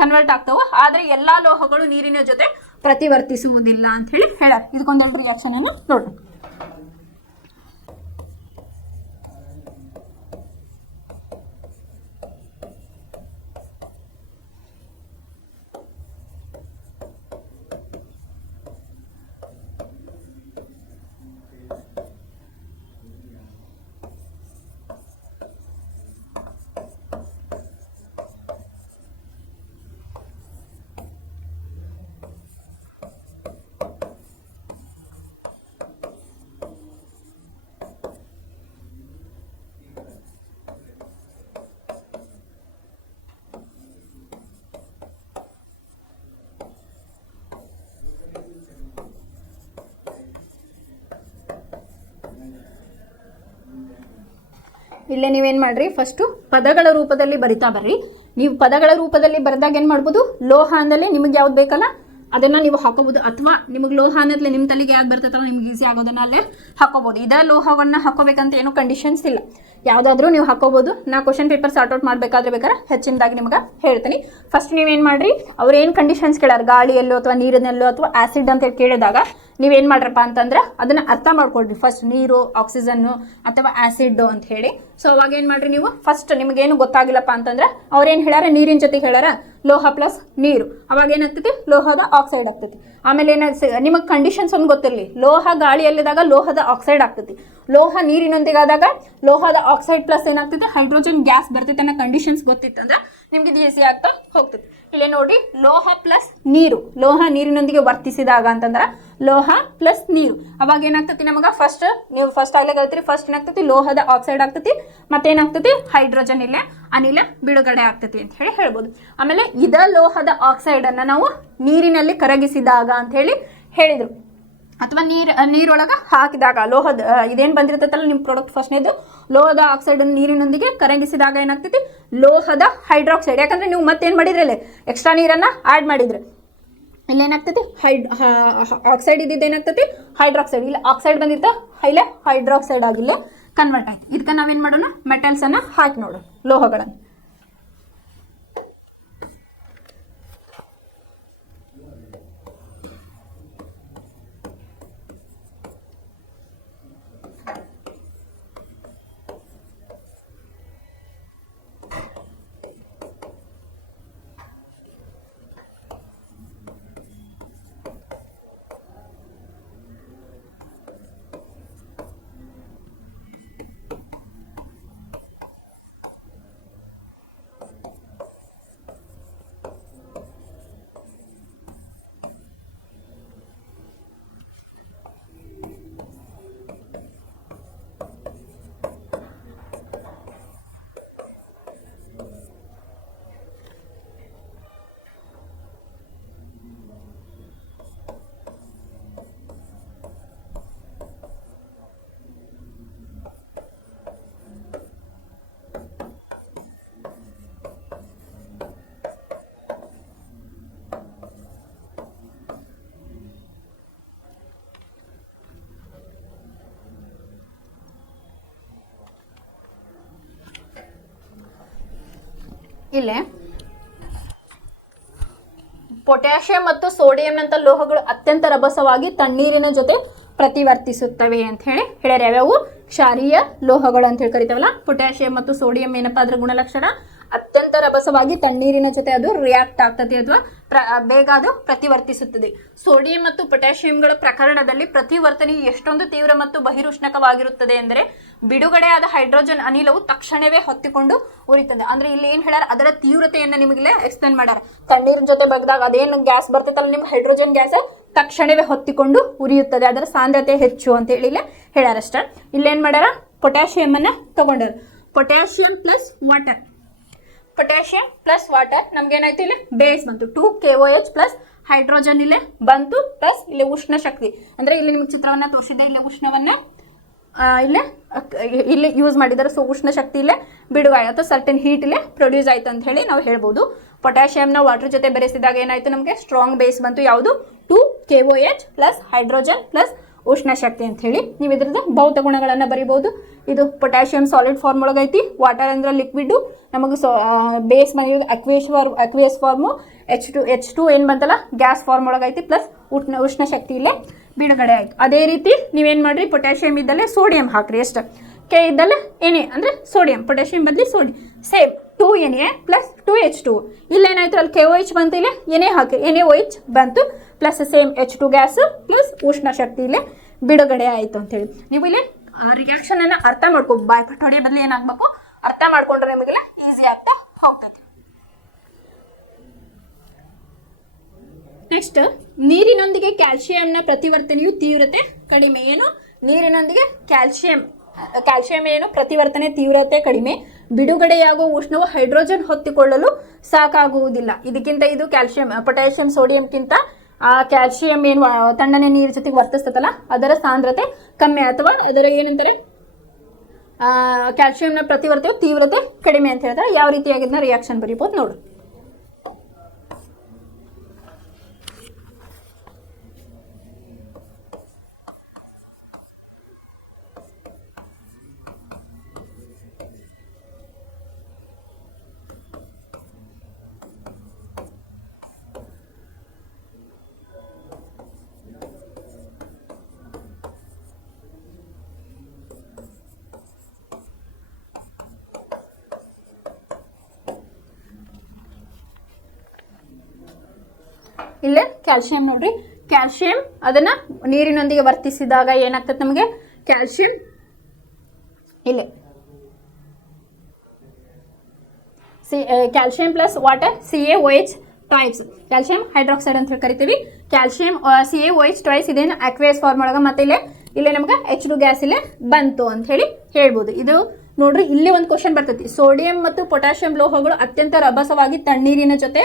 ಕನ್ವರ್ಟ್ ಆಗ್ತಾವ. ಆದ್ರೆ ಎಲ್ಲಾ ಲೋಹಗಳು ನೀರಿನ ಜೊತೆ ಪ್ರತಿವರ್ತಿಸುವುದಿಲ್ಲ ಅಂತ ಹೇಳಿ ಹೇಳಾರ. ಇದಕ್ಕೊಂದೆರಡು ರಿಯಾಕ್ಷನ್ ಅನ್ನು ನೋಡ್ರಿ. ಇಲ್ಲೇ ನೀವೇನು ಮಾಡ್ರಿ, ಫಸ್ಟು ಪದಗಳ ರೂಪದಲ್ಲಿ ಬರಿತಾ ಬರ್ರಿ. ನೀವು ಪದಗಳ ರೂಪದಲ್ಲಿ ಬರೆದಾಗ ಏನು ಮಾಡ್ಬೋದು, ಲೋಹ ಅಂದಲೇ ನಿಮಗೆ ಯಾವ್ದು ಬೇಕಲ್ಲ ಅದನ್ನ ನೀವು ಹಾಕೋಬಹುದು. ಅಥವಾ ನಿಮಗೆ ಲೋಹ ಅನ್ನೋದ್ಲೆ ನಿಮ್ಮ ತಲೆಗೆ ಯಾವ್ದು ಬರ್ತೈತಲ್ಲ ನಿಮ್ಗೆ ಈಸಿ ಆಗೋದನ್ನ ಅಲ್ಲೇ ಹಾಕೋಬಹುದು. ಇದೇ ಲೋಹವನ್ನ ಹಾಕೋಬೇಕಂತ ಏನೂ ಕಂಡೀಷನ್ಸ್ ಇಲ್ಲ, ಯಾವುದಾದ್ರೂ ನೀವು ಹಾಕೋಬಹುದು. ನಾ ಕ್ವಶನ್ ಪೇಪರ್ ಸಾರ್ಟ್ ಔಟ್ ಬೇಕಾದ್ರೆ ಹೆಚ್ಚಿನದಾಗಿ ನಿಮಗೆ ಹೇಳ್ತೀನಿ. ಫಸ್ಟ್ ನೀವೇನು ಮಾಡ್ರಿ, ಅವ್ರು ಏನು ಕಂಡೀಷನ್ಸ್ ಕೇಳಾರ, ಗಾಳಿಯಲ್ಲೋ ಅಥವಾ ನೀರಿನಲ್ಲೋ ಅಥವಾ ಆಸಿಡ್ ಅಂತ ಹೇಳಿ ಕೇಳಿದಾಗ ನೀವೇನು ಮಾಡ್ರಪ್ಪ ಅಂತಂದ್ರೆ ಅದನ್ನ ಅರ್ಥ ಮಾಡ್ಕೊಳ್ರಿ. ಫಸ್ಟ್ ನೀರು, ಆಕ್ಸಿಜನ್ನು ಅಥವಾ ಆಸಿಡ್ ಅಂತ ಹೇಳಿ. ಸೊ ಅವಾಗ ಏನು ಮಾಡ್ರಿ, ನೀವು ಫಸ್ಟ್ ನಿಮಗೇನು ಗೊತ್ತಾಗಿಲ್ಲಪ್ಪ ಅಂತಂದ್ರೆ ಅವ್ರೇನು ಹೇಳ್ಯಾರ, ನೀರಿನ ಜೊತೆಗೆ ಹೇಳ್ಯಾರ ಲೋಹ ಪ್ಲಸ್ ನೀರು, ಅವಾಗ ಏನಾಗ್ತೈತಿ, ಲೋಹದ ಆಕ್ಸೈಡ್ ಆಗ್ತೈತಿ. ಆಮೇಲೆ ನಿಮಗೆ ಕಂಡೀಷನ್ಸ್ ಒಂದು ಗೊತ್ತಿರಲಿ, ಲೋಹ ಗಾಳಿಯಲ್ಲಿದ್ದಾಗ ಲೋಹದ ಆಕ್ಸೈಡ್ ಆಗ್ತೈತಿ, ಲೋಹ ನೀರಿನೊಂದಿಗಾದಾಗ ಲೋಹದ ಆಕ್ಸೈಡ್ ಪ್ಲಸ್ ಏನಾಗ್ತೈತಿ, ಹೈಡ್ರೋಜನ್ ಗ್ಯಾಸ್ ಬರ್ತೈತೆ ಅನ್ನೋ ಕಂಡೀಷನ್ಸ್ ಗೊತ್ತಿತ್ತಂದ್ರೆ ನಿಮ್ಗೆ ಇದು ಈಸಿ ಆಗ್ತಾ ಹೋಗ್ತೈತಿ. ಇಲ್ಲೇ ನೋಡಿ, ಲೋಹ ಪ್ಲಸ್ ನೀರು, ಲೋಹ ನೀರಿನೊಂದಿಗೆ ವರ್ತಿಸಿದಾಗ ಅಂತಂದ್ರೆ ಲೋಹ ಪ್ಲಸ್ ನೀರು, ಅವಾಗ ಏನಾಗ್ತೈತಿ ನಮಗೆ ನೀವು ಫಸ್ಟ್ ಆಗ್ಲೇ ಕಲ್ತ್ರಿ. ಫಸ್ಟ್ ಏನಾಗ್ತೈತಿ, ಲೋಹದ ಆಕ್ಸೈಡ್ ಆಗ್ತೈತಿ, ಮತ್ತೇನಾಗ್ತೈತಿ, ಹೈಡ್ರೋಜನ್ ಇಲ್ಲೇ ಅನಿಲ ಬಿಡುಗಡೆ ಆಗ್ತೈತಿ ಅಂತ ಹೇಳಿ ಹೇಳ್ಬೋದು. ಆಮೇಲೆ ಇದ ಲೋಹದ ಆಕ್ಸೈಡ್ ಅನ್ನ ನಾವು ನೀರಿನಲ್ಲಿ ಕರಗಿಸಿದಾಗ ಅಂತ ಹೇಳಿ ಹೇಳಿದ್ರು, ಅಥವಾ ನೀರೊಳಗೆ ಹಾಕಿದಾಗ ಲೋಹದ ಇದೇನು ಬಂದಿರ್ತೈತಲ್ಲ ನಿಮ್ಮ ಪ್ರಾಡಕ್ಟ್ ಫಸ್ಟ್ನೇದು, ಲೋಹದ ಆಕ್ಸೈಡ್ ನೀರಿನೊಂದಿಗೆ ಕರಗಿಸಿದಾಗ ಏನಾಗ್ತೈತಿ, ಲೋಹದ ಹೈಡ್ರಾಕ್ಸೈಡ್. ಯಾಕಂದ್ರೆ ನೀವು ಮತ್ತೇನು ಮಾಡಿದ್ರಿ, ಅಲ್ಲಿ ಎಕ್ಸ್ಟ್ರಾ ನೀರನ್ನ ಆಡ್ ಮಾಡಿದ್ರಿ, ಇಲ್ಲೇನಾಗ್ತೈತಿ ಆಕ್ಸೈಡ್ ಇದ್ದೇನಾಗ್ತೈತಿ, ಹೈಡ್ರಾಕ್ಸೈಡ್. ಇಲ್ಲ ಆಕ್ಸೈಡ್ ಬಂದಿರ್ತ, ಇಲ್ಲೇ ಹೈಡ್ರಾಕ್ಸೈಡ್ ಆಗಿಲ್ಲ ಕನ್ವರ್ಟ್ ಆಯ್ತು. ಇದಕ್ಕೆ ನಾವೇನು ಮಾಡೋಣ, ಮೆಟಲ್ಸ್ ಅನ್ನ ಹಾಕಿ ನೋಡೋಣ, ಲೋಹಗಳನ್ನು. ಇಲ್ಲೇ ಪೊಟ್ಯಾಷಿಯಂ ಮತ್ತು ಸೋಡಿಯಂನಂತ ಲೋಹಗಳು ಅತ್ಯಂತ ರಭಸವಾಗಿ ತಣ್ಣೀರಿನ ಜೊತೆ ಪ್ರತಿವರ್ತಿಸುತ್ತವೆ ಅಂತ ಹೇಳಿ ಹೇಳ್ಯಾರ. ಯಾವ್ಯಾವು, ಕ್ಷಾರೀಯ ಲೋಹಗಳು ಅಂತ ಹೇಳಿ ಕರಿತಾವಲ್ಲ, ಪೊಟ್ಯಾಷಿಯಂ ಮತ್ತು ಸೋಡಿಯಂ ಏನಪ್ಪಾ ಅದ್ರ ಗುಣಲಕ್ಷಣ, ಅತ್ಯಂತ ರಭಸವಾಗಿ ತಣ್ಣೀರಿನ ಜೊತೆ ಅದು ರಿಯಾಕ್ಟ್ ಆಗ್ತದೆ ಅಥವಾ ಬೇಗ ಅದು ಪ್ರತಿವರ್ತಿಸುತ್ತದೆ. ಸೋಡಿಯಂ ಮತ್ತು ಪೊಟ್ಯಾಷಿಯಂಗಳ ಪ್ರಕರಣದಲ್ಲಿ ಪ್ರತಿವರ್ತನೆಯು ಎಷ್ಟೊಂದು ತೀವ್ರ ಮತ್ತು ಬಹಿರುಷ್ಣಕವಾಗಿರುತ್ತದೆ ಎಂದರೆ ಬಿಡುಗಡೆಯಾದ ಹೈಡ್ರೋಜನ್ ಅನಿಲವು ತಕ್ಷಣವೇ ಹೊತ್ತಿಕೊಂಡು ಉರಿತದೆ. ಅಂದ್ರೆ ಇಲ್ಲಿ ಏನ್ ಹೇಳ್ಯಾರ, ಅದರ ತೀವ್ರತೆಯನ್ನ ನಿಮಗೆ ಎಕ್ಸ್ಪ್ಲೇನ್ ಮಾಡ್ಯಾರ. ತಣ್ಣೀರಿನ ಜೊತೆ ಬಗ್ದಾಗ ಅದೇನು ಗ್ಯಾಸ್ ಬರ್ತೈತಲ್ಲ ನಿಮ್ಗೆ ಹೈಡ್ರೋಜನ್ ಗ್ಯಾಸ್ ತಕ್ಷಣವೇ ಹೊತ್ತಿಕೊಂಡು ಉರಿಯುತ್ತದೆ, ಅದರ ಸಾಂದ್ರತೆ ಹೆಚ್ಚು ಅಂತ ಹೇಳಿ ಹೇಳ್ಯಾರಷ್ಟ. ಇಲ್ಲೇನ್ ಮಾಡ್ಯಾರ, ಪೊಟ್ಯಾಷಿಯಂ ಅನ್ನ ತಗೊಂಡಾರ. Potassium plus water, potassium plus water ನಮ್ಗೇನಾಯ್ತು ಇಲ್ಲಿ ಬೇಸ್ ಬಂತು 2KOH ಪ್ಲಸ್ ಹೈಡ್ರೋಜನ್ ಇಲ್ಲೇ ಬಂತು, ಪ್ಲಸ್ ಇಲ್ಲಿ ಉಷ್ಣ ಶಕ್ತಿ ಅಂದ್ರೆ ಇಲ್ಲಿ ನಿಮ್ಗೆ ಚಿತ್ರವನ್ನ ತೋರಿಸಿದೆ, ಇಲ್ಲಿ ಉಷ್ಣವನ್ನ ಇಲ್ಲಿ ಯೂಸ್ ಮಾಡಿದ್ದಾರೆ. ಸೊ ಉಷ್ಣ ಶಕ್ತಿ ಇಲ್ಲೇ ಬಿಡುಗಡೆ ಅಥವಾ ಸರ್ಟನ್ ಹೀಟ್ ಇಲ್ಲೇ ಪ್ರೊಡ್ಯೂಸ್ ಆಯ್ತು ಅಂತ ಹೇಳಿ ನಾವು ಹೇಳ್ಬೋದು. ಪೊಟ್ಯಾಷಿಯಂನ ವಾಟರ್ ಜೊತೆ ಬೆರೆಸಿದಾಗ ಏನಾಯ್ತು, ನಮಗೆ ಸ್ಟ್ರಾಂಗ್ ಬೇಸ್ ಬಂತು. ಯಾವುದು 2KOH ಪ್ಲಸ್ ಹೈಡ್ರೋಜನ್ ಪ್ಲಸ್ ಉಷ್ಣ ಶಕ್ತಿ ಅಂತ ಹೇಳಿ ನೀವು ಇದ್ರದ್ದು ಭೌತ ಗುಣಗಳನ್ನು ಬರಿಬಹುದು. ಇದು ಪೊಟ್ಯಾಷಿಯಂ ಸಾಲಿಡ್ ಫಾರ್ಮ್ ಒಳಗೈತಿ, ವಾಟರ್ ಅಂದ್ರೆ ಲಿಕ್ವಿಡ್, ನಮಗೆ ಬೇಸ್ ಮನೆ ಅಕ್ವಿಯಸ್ ಫಾರ್ಮು, H2 ಏನು ಬಂತಲ್ಲ ಗ್ಯಾಸ್ ಫಾರ್ಮ್ ಒಳಗೈತಿ, ಪ್ಲಸ್ ಉಷ್ಣ ಶಕ್ತಿ ಇಲ್ಲೇ ಬಿಡುಗಡೆ ಆಯ್ತು. ಅದೇ ರೀತಿ ನೀವೇನು ಮಾಡ್ರಿ, ಪೊಟ್ಯಾಷಿಯಂ ಇದ್ದಲ್ಲೇ ಸೋಡಿಯಂ ಹಾಕ್ರಿ. ಎಷ್ಟು ಕೆ ಇದ್ದಲ್ಲೇ Na ಅಂದ್ರೆ ಸೋಡಿಯಂ, ಪೊಟ್ಯಾಷಿಯಂ ಬದಲಿ sodium, same 2Na plus 2H2. ಇಲ್ಲೇನಾಯ್ತು, ಅಲ್ಲಿ KOH ಬಂತು, ಇಲ್ಲೇ Na ಹಾಕಿ NaOH ಬಂತು, plus same H2 gas plus ಉಷ್ಣ ಶಕ್ತಿ ಇಲ್ಲೇ ಬಿಡುಗಡೆ ಆಯಿತು ಅಂತೇಳಿ. ನೀವು ಇಲ್ಲಿ ರಿಯಾಕ್ಷನ್ ಅನ್ನ ಅರ್ಥ ಮಾಡ್ಕೊ, ಬಾಯ್ಪಟ್ಟು ಹೊಡೆಯ ಬದಲು ಏನಾಗಬೇಕು ಅರ್ಥ ಮಾಡ್ಕೊಂಡ್ರೆ ನಿಮಗೆಲ್ಲ ಈಸಿ ಆಗ್ತಾ ಹೋಗ್ತದೆ. ನೆಕ್ಸ್ಟ್, ನೀರಿನೊಂದಿಗೆ ಕ್ಯಾಲ್ಸಿಯಂನ ಪ್ರತಿವರ್ತನೆಯು ತೀವ್ರತೆ ಕಡಿಮೆ. ಏನು, ನೀರಿನೊಂದಿಗೆ ಕ್ಯಾಲ್ಸಿಯಂ ಏನು ಪ್ರತಿವರ್ತನೆ ತೀವ್ರತೆ ಕಡಿಮೆ, ಬಿಡುಗಡೆಯಾಗುವ ಉಷ್ಣವು ಹೈಡ್ರೋಜನ್ ಹೊತ್ತಿಕೊಳ್ಳಲು ಸಾಕಾಗುವುದಿಲ್ಲ. ಇದಕ್ಕಿಂತ ಇದು ಪೊಟ್ಯಾಷಿಯಂ ಸೋಡಿಯಂಕ್ಕಿಂತ ಕ್ಯಾಲ್ಸಿಯಂ ಏನು ತಣ್ಣನೆ ನೀರು ಜೊತೆಗೆ ವರ್ತಿಸ್ತದಲ್ಲ ಅದರ ಸಾಂದ್ರತೆ ಕಮ್ಮಿ, ಅಥವಾ ಅದರ ಏನಂತಾರೆ ಕ್ಯಾಲ್ಸಿಯಂನ ಪ್ರತಿವರ್ತನೆಯು ತೀವ್ರತೆ ಕಡಿಮೆ ಅಂತ ಹೇಳ್ತಾರೆ. ಯಾವ ರೀತಿಯಾಗಿದ್ನ ರಿಯಾಕ್ಷನ್ ಬರೀಬಹುದು ನೋಡು. ಇಲ್ಲೇ ಕ್ಯಾಲ್ಸಿಯಂ ನೋಡ್ರಿ, ಕ್ಯಾಲ್ಸಿಯಂ ಅದನ್ನ ನೀರಿನೊಂದಿಗೆ ವರ್ತಿಸಿದಾಗ ಏನಾಗ್ತದೆ ನಮಗೆ, ಕ್ಯಾಲ್ಸಿಯಂ ಇಲ್ಲೇ calcium plus water CaOH twice, calcium hydroxide ಅಂತ ಹೇಳಿ ಕರಿತೀವಿ. ಕ್ಯಾಲ್ಸಿಯಂ CaOH ಟ್ವೈಸ್ ಇದೇನು ಅಕ್ವೇಸ್ ಫಾರ್ಮ್ ಒಳಗೆ, ಮತ್ತೆ ಇಲ್ಲೇ ನಮ್ಗೆ H2 ಗ್ಯಾಸ್ ಇಲ್ಲೇ ಬಂತು ಅಂತ ಹೇಳಿ ಹೇಳ್ಬೋದು. ಇದು ನೋಡ್ರಿ, ಇಲ್ಲಿ ಒಂದು ಕ್ವಶನ್ ಬರ್ತೈತಿ, ಸೋಡಿಯಂ ಮತ್ತು ಪೊಟ್ಯಾಷಿಯಂ ಲೋಹಗಳು ಅತ್ಯಂತ ರಭಸವಾಗಿ ತಣ್ಣೀರಿನ ಜೊತೆ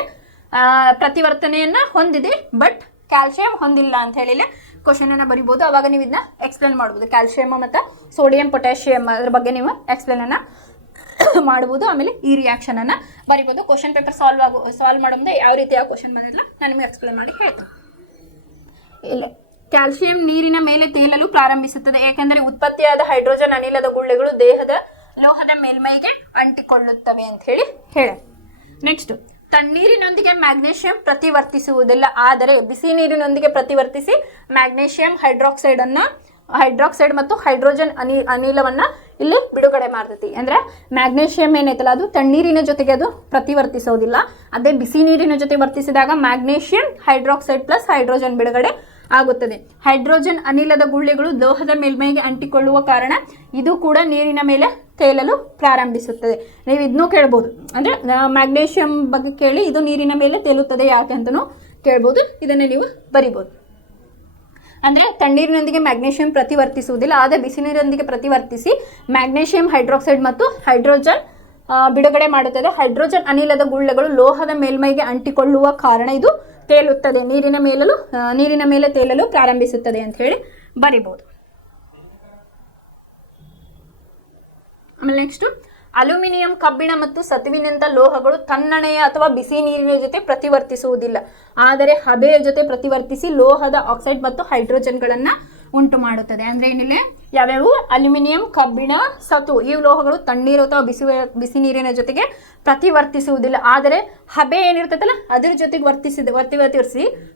ಪ್ರತಿವರ್ತನೆಯನ್ನ ಹೊಂದಿದೆ, ಬಟ್ ಕ್ಯಾಲ್ಸಿಯಂ ಹೊಂದಿಲ್ಲ ಅಂತ ಹೇಳಿ ಕ್ವಶನ್ ಅನ್ನ ಬರಿಬಹುದು. ಅವಾಗ ನೀವು ಇದನ್ನ ಎಕ್ಸ್ಪ್ಲೇನ್ ಮಾಡ್ಬೋದು. ಕ್ಯಾಲ್ಸಿಯಂ ಮತ್ತು ಸೋಡಿಯಂ ಪೊಟ್ಯಾಷಿಯಂ ಅದ್ರ ಬಗ್ಗೆ ನೀವು ಎಕ್ಸ್ಪ್ಲೇನ್ ಅನ್ನ ಮಾಡ್ಬೋದು. ಆಮೇಲೆ ಈ ರಿಯಾಕ್ಷನ್ ಅನ್ನ ಬರಿಬೋದು. ಕ್ವಶನ್ ಪೇಪರ್ ಸಾಲ್ವ್ ಮಾಡೋ ಮುಂದೆ ಯಾವ ರೀತಿಯ ಕ್ವಶನ್ ಬಂದಿಲ್ಲ ನಾನು ನಿಮಗೆ ಎಕ್ಸ್ಪ್ಲೇನ್ ಮಾಡಿ ಹೇಳ್ತೀನಿ. ಇಲ್ಲ, ಕ್ಯಾಲ್ಸಿಯಂ ನೀರಿನ ಮೇಲೆ ತೇಲಲು ಪ್ರಾರಂಭಿಸುತ್ತದೆ, ಏಕೆಂದರೆ ಉತ್ಪತ್ತಿಯಾದ ಹೈಡ್ರೋಜನ್ ಅನಿಲದ ಗುಳ್ಳೆಗಳು ದೇಹದ ಲೋಹದ ಮೇಲ್ಮೈಗೆ ಅಂಟಿಕೊಳ್ಳುತ್ತವೆ ಅಂತ ಹೇಳಿ ನೆಕ್ಸ್ಟ್, ತಣ್ಣೀರಿನೊಂದಿಗೆ ಮ್ಯಾಗ್ನೇಷಿಯಂ ಪ್ರತಿವರ್ತಿಸುವುದಿಲ್ಲ, ಆದರೆ ಬಿಸಿ ನೀರಿನೊಂದಿಗೆ ಪ್ರತಿವರ್ತಿಸಿ ಮ್ಯಾಗ್ನೇಷಿಯಂ ಹೈಡ್ರಾಕ್ಸೈಡ್ ಮತ್ತು ಹೈಡ್ರೋಜನ್ ಅನಿಲವನ್ನ ಇಲ್ಲಿ ಬಿಡುಗಡೆ ಮಾಡ್ತೈತಿ. ಅಂದ್ರೆ ಮ್ಯಾಗ್ನೇಷಿಯಂ ಏನೈತಲ್ಲ ಅದು ತಣ್ಣೀರಿನ ಜೊತೆಗೆ ಅದು ಪ್ರತಿವರ್ತಿಸೋದಿಲ್ಲ, ಅದೇ ಬಿಸಿ ನೀರಿನ ಜೊತೆ ವರ್ತಿಸಿದಾಗ ಮ್ಯಾಗ್ನೇಷಿಯಂ ಹೈಡ್ರಾಕ್ಸೈಡ್ ಪ್ಲಸ್ ಹೈಡ್ರೋಜನ್ ಬಿಡುಗಡೆ ಆಗುತ್ತದೆ. ಹೈಡ್ರೋಜನ್ ಅನಿಲದ ಗುಳ್ಳೆಗಳು ಲೋಹದ ಮೇಲ್ಮೈಗೆ ಅಂಟಿಕೊಳ್ಳುವ ಕಾರಣ ಇದು ಕೂಡ ನೀರಿನ ಮೇಲೆ ತೇಲಲು ಪ್ರಾರಂಭಿಸುತ್ತದೆ. ನೀವು ಇದನ್ನೂ ಕೇಳ್ಬೋದು, ಅಂದ್ರೆ ಮ್ಯಾಗ್ನೇಷಿಯಂ ಬಗ್ಗೆ ಕೇಳಿ ಇದು ನೀರಿನ ಮೇಲೆ ತೇಲುತ್ತದೆ ಯಾಕಂತನೂ ಕೇಳ್ಬೋದು. ಇದನ್ನ ನೀವು ಬರಿಬೋದು. ಅಂದ್ರೆ ತಣ್ಣೀರಿನೊಂದಿಗೆ ಮ್ಯಾಗ್ನೇಷಿಯಂ ಪ್ರತಿವರ್ತಿಸುವುದಿಲ್ಲ, ಆದರೆ ಬಿಸಿ ನೀರೊಂದಿಗೆ ಪ್ರತಿವರ್ತಿಸಿ ಮ್ಯಾಗ್ನೇಷಿಯಂ ಹೈಡ್ರಾಕ್ಸೈಡ್ ಮತ್ತು ಹೈಡ್ರೋಜನ್ ಬಿಡುಗಡೆ ಮಾಡುತ್ತದೆ. ಹೈಡ್ರೋಜನ್ ಅನಿಲದ ಗುಳ್ಳೆಗಳು ಲೋಹದ ಮೇಲ್ಮೈಗೆ ಅಂಟಿಕೊಳ್ಳುವ ಕಾರಣ ಇದು ತೇಲುತ್ತದೆ, ನೀರಿನ ಮೇಲೆ ತೇಲಲು ಪ್ರಾರಂಭಿಸುತ್ತದೆ ಅಂತ ಹೇಳಿ ಬರಿಬಹುದು. ಆಮೇಲೆ ನೆಕ್ಸ್ಟ್, ಅಲ್ಯೂಮಿನಿಯಂ, ಕಬ್ಬಿಣ ಮತ್ತು ಸತುವಿನಂತ ಲೋಹಗಳು ತಣ್ಣನೆಯ ಅಥವಾ ಬಿಸಿ ನೀರಿನ ಜೊತೆ ಪ್ರತಿವರ್ತಿಸುವುದಿಲ್ಲ, ಆದರೆ ಹಬೆಯ ಜೊತೆ ಪ್ರತಿವರ್ತಿಸಿ ಲೋಹದ ಆಕ್ಸೈಡ್ ಮತ್ತು ಹೈಡ್ರೋಜನ್ಗಳನ್ನ ಉಂಟು ಮಾಡುತ್ತದೆ. ಅಂದ್ರೆ ಏನಿಲ್ಲ, ಯಾವ್ಯಾವು ಅಲ್ಯೂಮಿನಿಯಂ, ಕಬ್ಬಿಣ, ಸತು ಈ ಲೋಹಗಳು ತಣ್ಣೀರು ಅಥವಾ ಬಿಸಿ ನೀರಿನ ಜೊತೆಗೆ ಪ್ರತಿವರ್ತಿಸುವುದಿಲ್ಲ, ಆದರೆ ಹಬೆ ಏನಿರ್ತದಲ್ಲ ಅದ್ರ ಜೊತೆಗೆ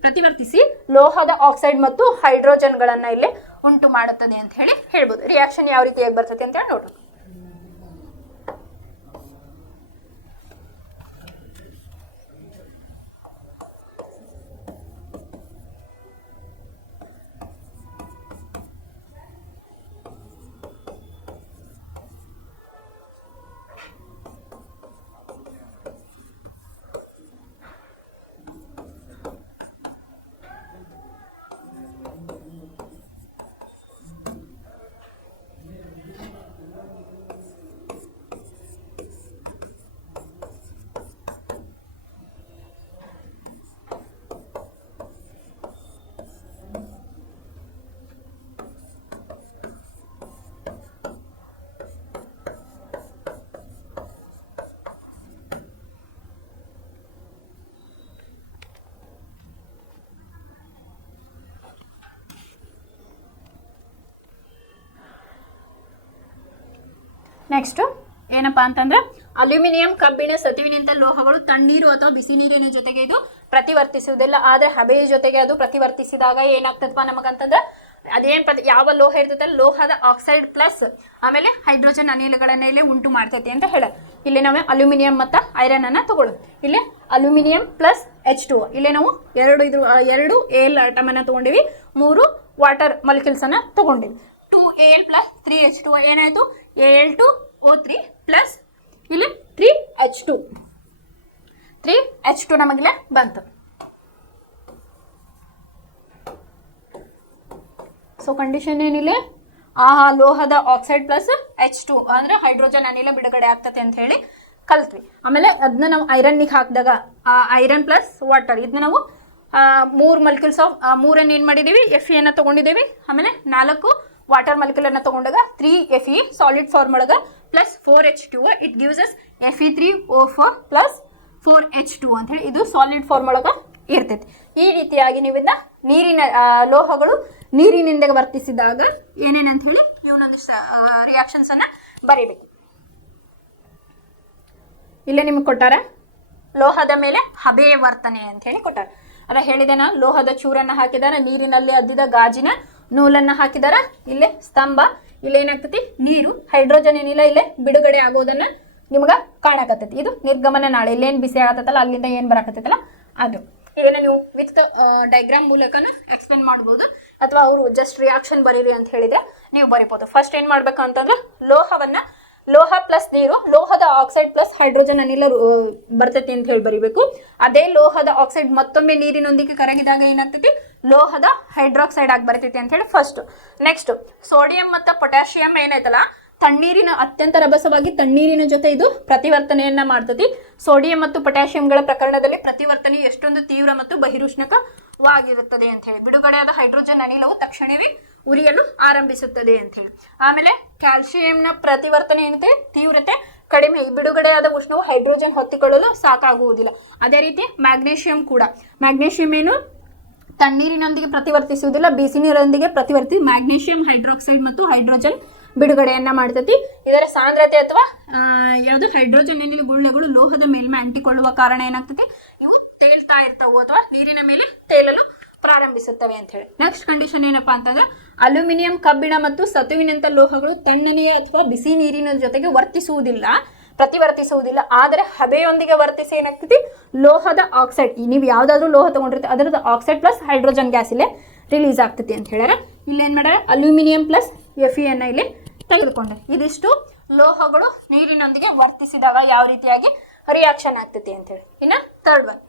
ಪ್ರತಿವರ್ತಿಸಿ ಲೋಹದ ಆಕ್ಸೈಡ್ ಮತ್ತು ಹೈಡ್ರೋಜನ್ಗಳನ್ನ ಇಲ್ಲಿ ಉಂಟು ಮಾಡುತ್ತದೆ ಅಂತ ಹೇಳಿ ಹೇಳ್ಬೋದು. ರಿಯಾಕ್ಷನ್ ಯಾವ ರೀತಿಯಾಗಿ ಬರ್ತದೆ ಅಂತ ಹೇಳಿ ನೋಡ್ರಿ. ನೆಕ್ಸ್ಟ್ ಏನಪ್ಪಾ ಅಂತಂದ್ರೆ ಅಲ್ಯೂಮಿನಿಯಂ ಕಬ್ಬಿಣ ಸತುವಿನಂತ ಲೋಹಗಳು ತಣ್ಣೀರು ಅಥವಾ ಬಿಸಿ ನೀರಿನ ಜೊತೆಗೆ ಇದು ಪ್ರತಿವರ್ತಿಸುವುದಿಲ್ಲ. ಆದ್ರೆ ಹಬೆಯ ಜೊತೆಗೆ ಅದು ಪ್ರತಿವರ್ತಿಸಿದಾಗ ಏನಾಗ್ತದಪ್ಪ ನಮಗಂತಂದ್ರೆ ಅದೇನ್ ಯಾವ ಲೋಹ ಇರ್ತೈತಲ್ಲ ಲೋಹದ ಆಕ್ಸೈಡ್ ಪ್ಲಸ್ ಆಮೇಲೆ ಹೈಡ್ರೋಜನ್ ಅನಿಲಗಳನ್ನ ಇಲ್ಲಿ ಉಂಟು ಮಾಡ್ತೈತಿ ಅಂತ ಹೇಳ. ಇಲ್ಲಿ ನಾವು ಅಲ್ಯೂಮಿನಿಯಂ ಮತ್ತು ಐರನ್ ಅನ್ನ ತಗೊಳ್ಳೋದು. ಇಲ್ಲಿ ಅಲ್ಯೂಮಿನಿಯಂ ಪ್ಲಸ್ H2O. ಇಲ್ಲಿ ನಾವು ಎರಡು ಏಲ್ ಆಟಮ್ ಅನ್ನ ತಗೊಂಡಿವಿ, 3 ವಾಟರ್ ಮಾಲಿಕ್ಯೂಲ್ಸ್ ಅನ್ನ ತಗೊಂಡಿವಿ. 2Al ಪ್ಲಸ್ 3H2O ಏನಾಯ್ತು Al2O3 ಪ್ಲಸ್ ಇಲ್ಲಿ 3H2 ನಮಗಿಲ್ಲ ಬಂತು. ಸೊ ಕಂಡೀಷನ್ ಏನಿಲ್ಲ, ಆ ಲೋಹದ ಆಕ್ಸೈಡ್ ಪ್ಲಸ್ H2 ಅಂದ್ರೆ ಹೈಡ್ರೋಜನ್ ಅನಿಲ ಬಿಡುಗಡೆ ಆಗ್ತದೆ ಅಂತ ಹೇಳಿ ಕಲ್ತ್ವಿ. ಆಮೇಲೆ ಅದನ್ನ ನಾವು ಐರನ್ನಿಗೆ ಹಾಕಿದಾಗ ಐರನ್ ಪ್ಲಸ್ ವಾಟರ್ ಇದನ್ನ ನಾವು 3 ಮಾಲಿಕ್ಯೂಲ್ಸ್ ಆಫ್ 3 ಏನ್ ಮಾಡಿದೀವಿ Fe ಅನ್ನ ತಗೊಂಡಿದ್ದೀವಿ. ಆಮೇಲೆ 4 ವಾಟರ್ ಮಾಲಿಕ್ಯೂಲ್ ಅನ್ನ ತಗೊಂಡಾಗ 3Fe ಸಾಲಿಡ್ ಫಾರ್ಮ್ ಒಳಗ plus 4H2O it gives us Fe3O4 plus 4H2 ಅಂತ ಹೇಳಿ ಇದು ಸಾಲಿಡ್ ಫಾರ್ಮ್ ಒಳಗ ಇರ್ತೈತಿ. ಈ ರೀತಿಯಾಗಿ ನೀವು ಇದನ್ನ ನೀರಿನ ಲೋಹಗಳು ನೀರಿನಿಂದ ವರ್ತಿಸಿದಾಗ ಏನೇನಂತ ಹೇಳಿ ಇವನೊಂದಿಷ್ಟು ರಿಯಾಕ್ಷನ್ಸ್ ಅನ್ನ ಬರೀಬೇಕು. ಇಲ್ಲೇ ನಿಮ್ಗೆ ಕೊಟ್ಟಾರ ಲೋಹದ ಮೇಲೆ ಹಬೆಯ ವರ್ತನೆ ಅಂತ ಹೇಳಿ ಕೊಟ್ಟಾರ. ಅದ ಹೇಳಿದೆನ ಲೋಹದ ಚೂರನ್ನ ಹಾಕಿದಾರ, ನೀರಿನಲ್ಲಿ ಅದ್ದಿದ ಗಾಜಿನ ನೂಲನ್ನ ಹಾಕಿದಾರ, ಇಲ್ಲೇ ಸ್ತಂಭ, ಇಲ್ಲೇನಾಗ್ತತಿ ನೀರು ಹೈಡ್ರೋಜನ್ ಏನಿಲ್ಲ ಇಲ್ಲೇ ಬಿಡುಗಡೆ ಆಗೋದನ್ನ ನಿಮ್ಗ ಕಾಣಕತ್ತೈತಿ. ಇದು ನಿರ್ಗಮನ ನಾಳೆ. ಇಲ್ಲೇನು ಬಿಸಿ ಆಗತ್ತಲ್ಲ ಅಲ್ಲಿಂದ ಏನ್ ಬರಾಕತ್ತೈತಲ್ಲ ಅದು. ಇದನ್ನ ನೀವು ವಿತ್ ಡೈಗ್ರಾಮ್ ಮೂಲಕನ ಎಕ್ಸ್ಪ್ಲೇನ್ ಮಾಡ್ಬೋದು, ಅಥವಾ ಅವರು ಜಸ್ಟ್ ರಿಯಾಕ್ಷನ್ ಬರೀರಿ ಅಂತ ಹೇಳಿದ್ರೆ ನೀವು ಬರಿಬೋದು. ಫಸ್ಟ್ ಏನ್ ಮಾಡ್ಬೇಕು ಅಂತಂದ್ರೆ ಲೋಹ ಪ್ಲಸ್ ನೀರು, ಲೋಹದ ಆಕ್ಸೈಡ್ ಪ್ಲಸ್ ಹೈಡ್ರೋಜನ್ ಅನಿಲ ಬರ್ತೈತಿ ಅಂತ ಹೇಳಿ ಬರಿಬೇಕು. ಅದೇ ಲೋಹದ ಆಕ್ಸೈಡ್ ಮತ್ತೊಮ್ಮೆ ನೀರಿನೊಂದಿಗೆ ಕರಗಿದಾಗ ಏನಾಗ್ತೈತಿ ಲೋಹದ ಹೈಡ್ರಾಕ್ಸೈಡ್ ಆಗಿ ಬರ್ತೈತಿ ಅಂತ ಹೇಳಿ ಫಸ್ಟ್. ನೆಕ್ಸ್ಟ್ ಸೋಡಿಯಂ ಮತ್ತು ಪೊಟ್ಯಾಷಿಯಂ ಏನೈತಲ್ಲ ತಣ್ಣೀರಿನ ಅತ್ಯಂತ ರಭಸವಾಗಿ ತಣ್ಣೀರಿನ ಜೊತೆ ಇದು ಪ್ರತಿವರ್ತನೆಯನ್ನ ಮಾಡ್ತತಿ. ಸೋಡಿಯಂ ಮತ್ತು ಪೊಟ್ಯಾಷಿಯಂಗಳ ಪ್ರಕರಣದಲ್ಲಿ ಪ್ರತಿವರ್ತನೆ ಎಷ್ಟೊಂದು ತೀವ್ರ ಮತ್ತು ಬಹಿರುಷ್ಣಕವಾಗಿರುತ್ತದೆ ಅಂತ ಹೇಳಿ. ಬಿಡುಗಡೆಯಾದ ಹೈಡ್ರೋಜನ್ ಅನಿಲವು ತಕ್ಷಣವೇ ಉರಿಯಲು ಆರಂಭಿಸುತ್ತದೆ ಅಂತ ಹೇಳಿ. ಆಮೇಲೆ ಕ್ಯಾಲ್ಸಿಯಂನ ಪ್ರತಿವರ್ತನೆ ಏನಿದೆ ತೀವ್ರತೆ ಕಡಿಮೆ, ಬಿಡುಗಡೆಯಾದ ಉಷ್ಣವು ಹೈಡ್ರೋಜನ್ ಹೊತ್ತುಕೊಳ್ಳಲು ಸಾಕಾಗುವುದಿಲ್ಲ. ಅದೇ ರೀತಿ ಮ್ಯಾಗ್ನೇಷಿಯಂ ಕೂಡ, ಮ್ಯಾಗ್ನೇಷಿಯಂ ಏನು ತಣ್ಣೀರಿನೊಂದಿಗೆ ಪ್ರತಿವರ್ತಿಸುವುದಿಲ್ಲ, ಬಿಸಿ ನೀರೊಂದಿಗೆ ಮ್ಯಾಗ್ನೇಷಿಯಂ ಹೈಡ್ರಾಕ್ಸೈಡ್ ಮತ್ತು ಹೈಡ್ರೋಜನ್ ಬಿಡುಗಡೆಯನ್ನ ಮಾಡ್ತೈತಿ. ಇದರ ಸಾಂದ್ರತೆ ಅಥವಾ ಯಾವುದು ಹೈಡ್ರೋಜನ್ ಅನಿಲ ಗುಳ್ಳೆಗಳು ಲೋಹದ ಮೇಲ್ಮೈ ಅಂಟಿಕೊಳ್ಳುವ ಕಾರಣ ಏನಾಗ್ತದೆ ಇವು ತೇಲ್ತಾ ಇರ್ತಾವು ಅಥವಾ ನೀರಿನ ಮೇಲೆ ತೇಲಲು ಪ್ರಾರಂಭಿಸುತ್ತವೆ ಅಂತ ಹೇಳಿ. ನೆಕ್ಸ್ಟ್ ಕಂಡೀಷನ್ ಏನಪ್ಪಾ ಅಂತಂದ್ರೆ ಅಲ್ಯೂಮಿನಿಯಂ ಕಬ್ಬಿಣ ಮತ್ತು ಸತುವಿನಂತ ಲೋಹಗಳು ತಣ್ಣನೆಯ ಅಥವಾ ಬಿಸಿ ನೀರಿನ ಜೊತೆಗೆ ಪ್ರತಿವರ್ತಿಸುವುದಿಲ್ಲ. ಆದರೆ ಹಬೆಯೊಂದಿಗೆ ವರ್ತಿಸಿ ಏನಾಗ್ತದೆ ಲೋಹದ ಆಕ್ಸೈಡ್, ನೀವು ಯಾವ್ದಾದ್ರು ಲೋಹ ತಗೊಂಡಿರ್ತೀವಿ ಅದರದ ಆಕ್ಸೈಡ್ ಪ್ಲಸ್ ಹೈಡ್ರೋಜನ್ ಗ್ಯಾಸ್ ಇಲ್ಲೇ ರಿಲೀಸ್ ಆಗ್ತೈತಿ ಅಂತ ಹೇಳ್ಯಾರ. ಇಲ್ಲಿ ಏನ್ ಮಾಡ್ಯಾರ ಅಲ್ಯೂಮಿನಿಯಂ ಪ್ಲಸ್ Fe ಅನ್ನ ಇಲ್ಲಿ ತೆಗೆದುಕೊಂಡ್ರೆ ಇದಿಷ್ಟು ಲೋಹಗಳು ನೀರಿನೊಂದಿಗೆ ವರ್ತಿಸಿದಾಗ ಯಾವ ರೀತಿಯಾಗಿ ರಿಯಾಕ್ಷನ್ ಆಗ್ತೈತಿ ಅಂತ ಹೇಳಿ. ಇನ್ನ ಥರ್ಡ್ ಒನ್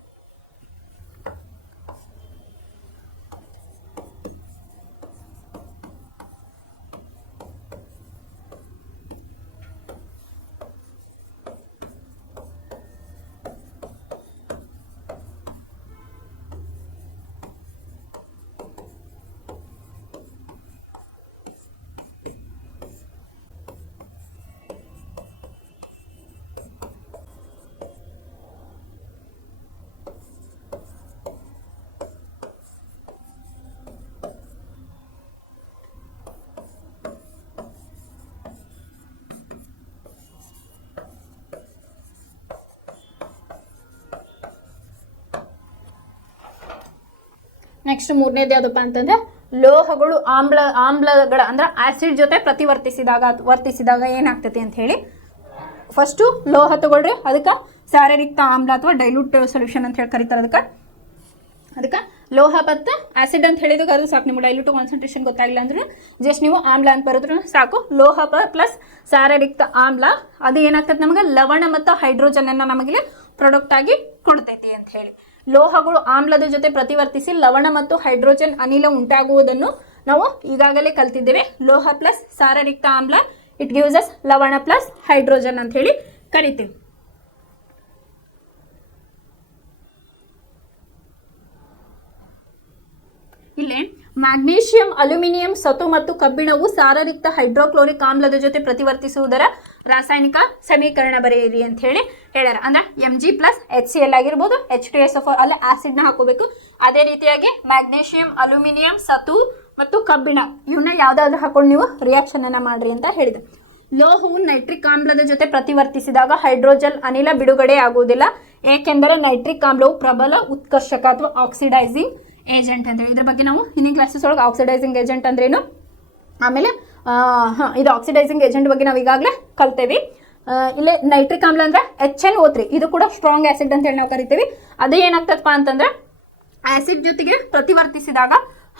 ನೆಕ್ಸ್ಟ್ ಮೂರನೇದು ಯಾವುದಪ್ಪ ಅಂತಂದ್ರೆ ಲೋಹಗಳು ಆಮ್ಲಗಳ ಅಂದ್ರೆ ಆಸಿಡ್ ಜೊತೆ ವರ್ತಿಸಿದಾಗ ಏನಾಗ್ತೈತಿ ಅಂತ ಹೇಳಿ. ಫಸ್ಟು ಲೋಹ ತಗೊಳ್ರಿ, ಅದಕ್ಕೆ ಸಾರರಿಕ್ತ ಆಮ್ಲ ಅಥವಾ ಡೈಲ್ಯೂಟ್ ಸೊಲ್ಯೂಷನ್ ಅಂತ ಹೇಳಿ ಕರೀತಾರೆ. ಅದಕ್ಕೆ ಲೋಹ ಮತ್ತು ಆಸಿಡ್ ಅಂತ ಹೇಳಿದಾಗ ಅದು ಸಾಕು. ನಿಮ್ಗೆ ಡೈಲ್ಯೂಟ್ ಕಾನ್ಸಂಟ್ರೇಷನ್ ಗೊತ್ತಾಗಿಲ್ಲ ಅಂದ್ರೆ ಜಸ್ಟ್ ನೀವು ಆಮ್ಲ ಅಂತ ಬರೋದ್ರ ಸಾಕು. ಲೋಹ ಪ್ಲಸ್ ಸಾರರಿಕ್ತ ಆಮ್ಲ ಅದು ಏನಾಗ್ತದೆ ನಮಗೆ ಲವಣ ಮತ್ತು ಹೈಡ್ರೋಜನ್ ಅನ್ನ ನಮಗೆ ಪ್ರಾಡಕ್ಟ್ ಆಗಿ ಕೊಡ್ತೈತಿ ಅಂತ ಹೇಳಿ. ಲೋಹಗಳು ಆಮ್ಲದ ಜೊತೆ ಪ್ರತಿವರ್ತಿಸಿ ಲವಣ ಮತ್ತು ಹೈಡ್ರೋಜನ್ ಅನಿಲ ಉಂಟಾಗುವುದನ್ನು ನಾವು ಈಗಾಗಲೇ ಕಲ್ತಿದ್ದೇವೆ. ಲೋಹ ಪ್ಲಸ್ ಸಾರರಿಕ್ತ ಆಮ್ಲ ಇಟ್ ಗಿವ್ಸ್ ಅಸ್ ಲವಣ ಪ್ಲಸ್ ಹೈಡ್ರೋಜನ್ ಅಂತ ಹೇಳಿ ಕರಿತೀವಿ. ಇಲ್ಲೇ ಮ್ಯಾಗ್ನೀಷಿಯಂ, ಅಲ್ಯೂಮಿನಿಯಂ, ಸತು ಮತ್ತು ಕಬ್ಬಿಣವು ಸಾರರಿಕ್ತ ಹೈಡ್ರೋಕ್ಲೋರಿಕ್ ಆಮ್ಲದ ಜೊತೆ ಪ್ರತಿವರ್ತಿಸುವುದರ ರಾಸಾಯನಿಕ ಸಮೀಕರಣ ಬರೆಯಿರಿ ಅಂತ ಹೇಳಿ ಹೇಳ್ಯಾರ. ಅಂದ್ರೆ Mg ಪ್ಲಸ್ HCl ಆಗಿರ್ಬೋದು, H2SO4 ಅಲ್ಲೇ ಆಸಿಡ್ನ ಹಾಕೋಬೇಕು. ಅದೇ ರೀತಿಯಾಗಿ ಮ್ಯಾಗ್ನೀಷಿಯಂ, ಅಲ್ಯೂಮಿನಿಯಂ, ಸತು ಮತ್ತು ಕಬ್ಬಿಣ ಇವನ್ನ ಯಾವ್ದಾದ್ರು ಹಾಕೊಂಡು ನೀವು ರಿಯಾಕ್ಷನ್ ಅನ್ನ ಮಾಡ್ರಿ ಅಂತ ಹೇಳಿದೆ. ಲೋಹವು ನೈಟ್ರಿಕ್ ಆಮ್ಲದ ಜೊತೆ ಪ್ರತಿವರ್ತಿಸಿದಾಗ ಹೈಡ್ರೋಜನ್ ಅನಿಲ ಬಿಡುಗಡೆ ಆಗುವುದಿಲ್ಲ, ಏಕೆಂದರೆ ನೈಟ್ರಿಕ್ ಆಮ್ಲವು ಪ್ರಬಲ ಉತ್ಕರ್ಷಕ ಅಥವಾ ಆಕ್ಸಿಡೈಸಿಂಗ್ ಏಜೆಂಟ್ ಅಂತ ಹೇಳಿ. ಇದ್ರ ಬಗ್ಗೆ ನಾವು ಹಿಂದಿನ ಕ್ಲಾಸಸ್ ಒಳಗೆ ಆಕ್ಸಿಡೈಸಿಂಗ್ ಏಜೆಂಟ್ ಅಂದ್ರೇನು, ಆಮೇಲೆ ಇದು ಆಕ್ಸಿಡೈಸಿಂಗ್ ಏಜೆಂಟ್ ಬಗ್ಗೆ ನಾವು ಈಗಾಗಲೇ ಕಲ್ತೇವೆ. ಇಲ್ಲೇ ನೈಟ್ರಿಕ್ ಆಮ್ಲ ಅಂದ್ರೆ HNO3, ಇದು ಕೂಡ ಸ್ಟ್ರಾಂಗ್ ಆಸಿಡ್ ಅಂತ ಹೇಳಿ ನಾವು ಕರಿತೀವಿ. ಅದೇ ಏನಾಗ್ತದಪ್ಪ ಅಂತಂದ್ರೆ ಆಸಿಡ್ ಜೊತೆಗೆ ಪ್ರತಿವರ್ತಿಸಿದಾಗ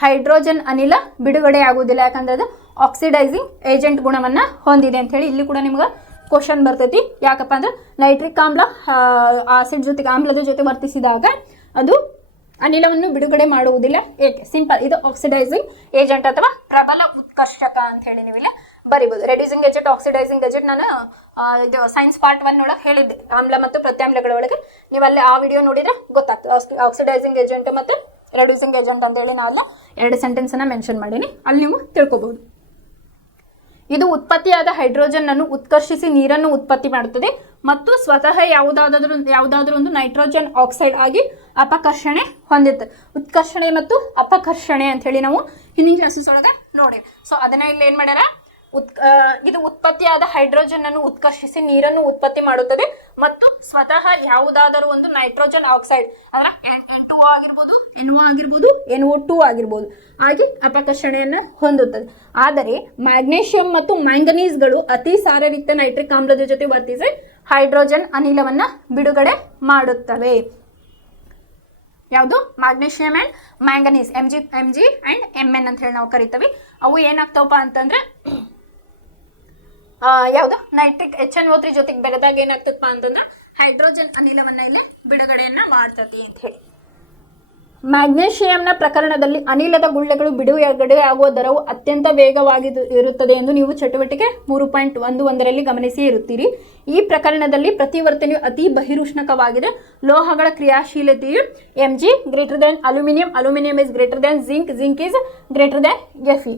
ಹೈಡ್ರೋಜನ್ ಅನಿಲ ಬಿಡುಗಡೆ ಆಗುವುದಿಲ್ಲ, ಯಾಕಂದ್ರೆ ಅದು ಆಕ್ಸಿಡೈಸಿಂಗ್ ಏಜೆಂಟ್ ಗುಣವನ್ನ ಹೊಂದಿದೆ ಅಂತ ಹೇಳಿ ಇಲ್ಲಿ ಕೂಡ ನಿಮ್ಗೆ ಕ್ವಶನ್ ಬರ್ತೈತಿ. ಯಾಕಪ್ಪ ಅಂದ್ರೆ ನೈಟ್ರಿಕ್ ಆಮ್ಲ ಆಸಿಡ್ ಜೊತೆಗೆ ಆಮ್ಲದ ಜೊತೆ ವರ್ತಿಸಿದಾಗ ಅದು ಅನಿಲವನ್ನು ಬಿಡುಗಡೆ ಮಾಡುವುದಿಲ್ಲ, ಏಕೆ? ಸಿಂಪಲ್, ಇದು ಆಕ್ಸಿಡೈಸಿಂಗ್ ಏಜೆಂಟ್ ಅಥವಾ ಪ್ರಬಲ ಉತ್ಕರ್ಷಕ ಅಂತ ಹೇಳಿ ನೀವು ಇಲ್ಲಿ ಬರಿಬಹುದು. ರೆಡ್ಯೂಸಿಂಗ್ ಏಜೆಂಟ್, ಆಕ್ಸಿಡೈಸಿಂಗ್ ಏಜೆಂಟ್ ನಾನು ಇದು ಸೈನ್ಸ್ ಪಾರ್ಟ್ 1 ಒಳಗೆ ಹೇಳಿದ್ದೆ, ಆಮ್ಲ ಮತ್ತು ಪ್ರತ್ಯಾಮ್ಲಗಳ ಒಳಗೆ. ನೀವು ಅಲ್ಲಿ ಆ ವಿಡಿಯೋ ನೋಡಿದ್ರೆ ಗೊತ್ತಾಗ್ತದೆ ಆಕ್ಸಿಡೈಸಿಂಗ್ ಏಜೆಂಟ್ ಮತ್ತು ರೆಡ್ಯೂಸಿಂಗ್ ಏಜೆಂಟ್ ಅಂತ ಹೇಳಿ ನಾನು 2 ಸೆಂಟೆನ್ಸ್ ಅನ್ನ ಮೆನ್ಷನ್ ಮಾಡೀನಿ, ಅಲ್ಲಿ ನೀವು ತಿಳ್ಕೊಬಹುದು. ಇದು ಉತ್ಪತ್ತಿಯಾದ ಹೈಡ್ರೋಜನ್ ಅನ್ನು ಉತ್ಕರ್ಷಿಸಿ ನೀರನ್ನು ಉತ್ಪತ್ತಿ ಮಾಡುತ್ತದೆ ಮತ್ತು ಸ್ವತಃ ಯಾವುದಾದ್ರೂ ಒಂದು ನೈಟ್ರೋಜನ್ ಆಕ್ಸೈಡ್ ಆಗಿ ಅಪಕರ್ಷಣೆ ಹೊಂದಿರ್ತದೆ. ಉತ್ಕರ್ಷಣೆ ಮತ್ತು ಅಪಕರ್ಷಣೆ ಅಂತ ಹೇಳಿ ನಾವು ಹಿಂದಿನ ಕ್ಲಾಸಸ್ ಒಳಗೆ ನೋಡಿ. ಸೊ ಅದನ್ನ ಇಲ್ಲಿ ಏನ್ ಮಾಡ್ಯಾರ, ಇದು ಉತ್ಪತ್ತಿಯಾದ ಹೈಡ್ರೋಜನ್ ಅನ್ನು ಉತ್ಕರ್ಷಿಸಿ ನೀರನ್ನು ಉತ್ಪತ್ತಿ ಮಾಡುತ್ತದೆ ಮತ್ತು ಸ್ವತಃ ಯಾವುದಾದರೂ ಒಂದು ನೈಟ್ರೋಜನ್ ಆಕ್ಸೈಡ್ ಅಂದ್ರೆ N2O ಆಗಿರ್ಬೋದು, NO ಆಗಿರ್ಬೋದು, NO2 ಆಗಿರ್ಬೋದು ಆಗಿ ಅಪಕರ್ಷಣೆಯನ್ನು ಹೊಂದುತ್ತದೆ. ಆದರೆ ಮ್ಯಾಗ್ನೇಷಿಯಂ ಮತ್ತು ಮ್ಯಾಂಗನೀಸ್ಗಳು ಅತಿ ಸಾರಯುಕ್ತ ನೈಟ್ರಿಕ್ ಆಮ್ಲದ ಜೊತೆ ವರ್ತಿಸಿ ಹೈಡ್ರೋಜನ್ ಅನಿಲವನ್ನ ಬಿಡುಗಡೆ ಮಾಡುತ್ತವೆ. ಯಾವುದು? Magnesium and manganese, MG and MN ಅಂತ ಹೇಳಿ ನಾವು ಕರಿತೀವಿ. ಅವು ಏನಾಗ್ತಾವಪ್ಪ ಅಂತಂದ್ರೆ ಯಾವುದು ನೈಟ್ರಿಕ್ HNO3 ಜೊತೆಗೆ ಬೆರೆದಾಗ ಏನಾಗ್ತದಪ್ಪ ಅಂತಂದ್ರೆ ಹೈಡ್ರೋಜನ್ ಅನಿಲವನ್ನ ಇಲ್ಲಿ ಬಿಡುಗಡೆಯನ್ನ ಮಾಡ್ತತಿ ಅಂತ ಹೇಳಿ. ಮ್ಯಾಗ್ನೇಷಿಯಂನ ಪ್ರಕರಣದಲ್ಲಿ ಅನಿಲದ ಗುಳ್ಳೆಗಳು ಬಿಡುಗಡೆ ಆಗುವ ದರವು ಅತ್ಯಂತ ವೇಗವಾಗಿ ಇರುತ್ತದೆ ಎಂದು ನೀವು ಚಟುವಟಿಕೆ 3.11ರಲ್ಲಿ ಗಮನಿಸಿ ಇರುತ್ತೀರಿ. ಈ ಪ್ರಕರಣದಲ್ಲಿ ಪ್ರತಿವರ್ತನೆಯು ಅತಿ ಬಹಿರುಷ್ಣಕವಾಗಿದೆ. ಲೋಹಗಳ ಕ್ರಿಯಾಶೀಲತೆಯು Mg greater than aluminium, aluminium is greater than zinc, zinc is greater than Fe.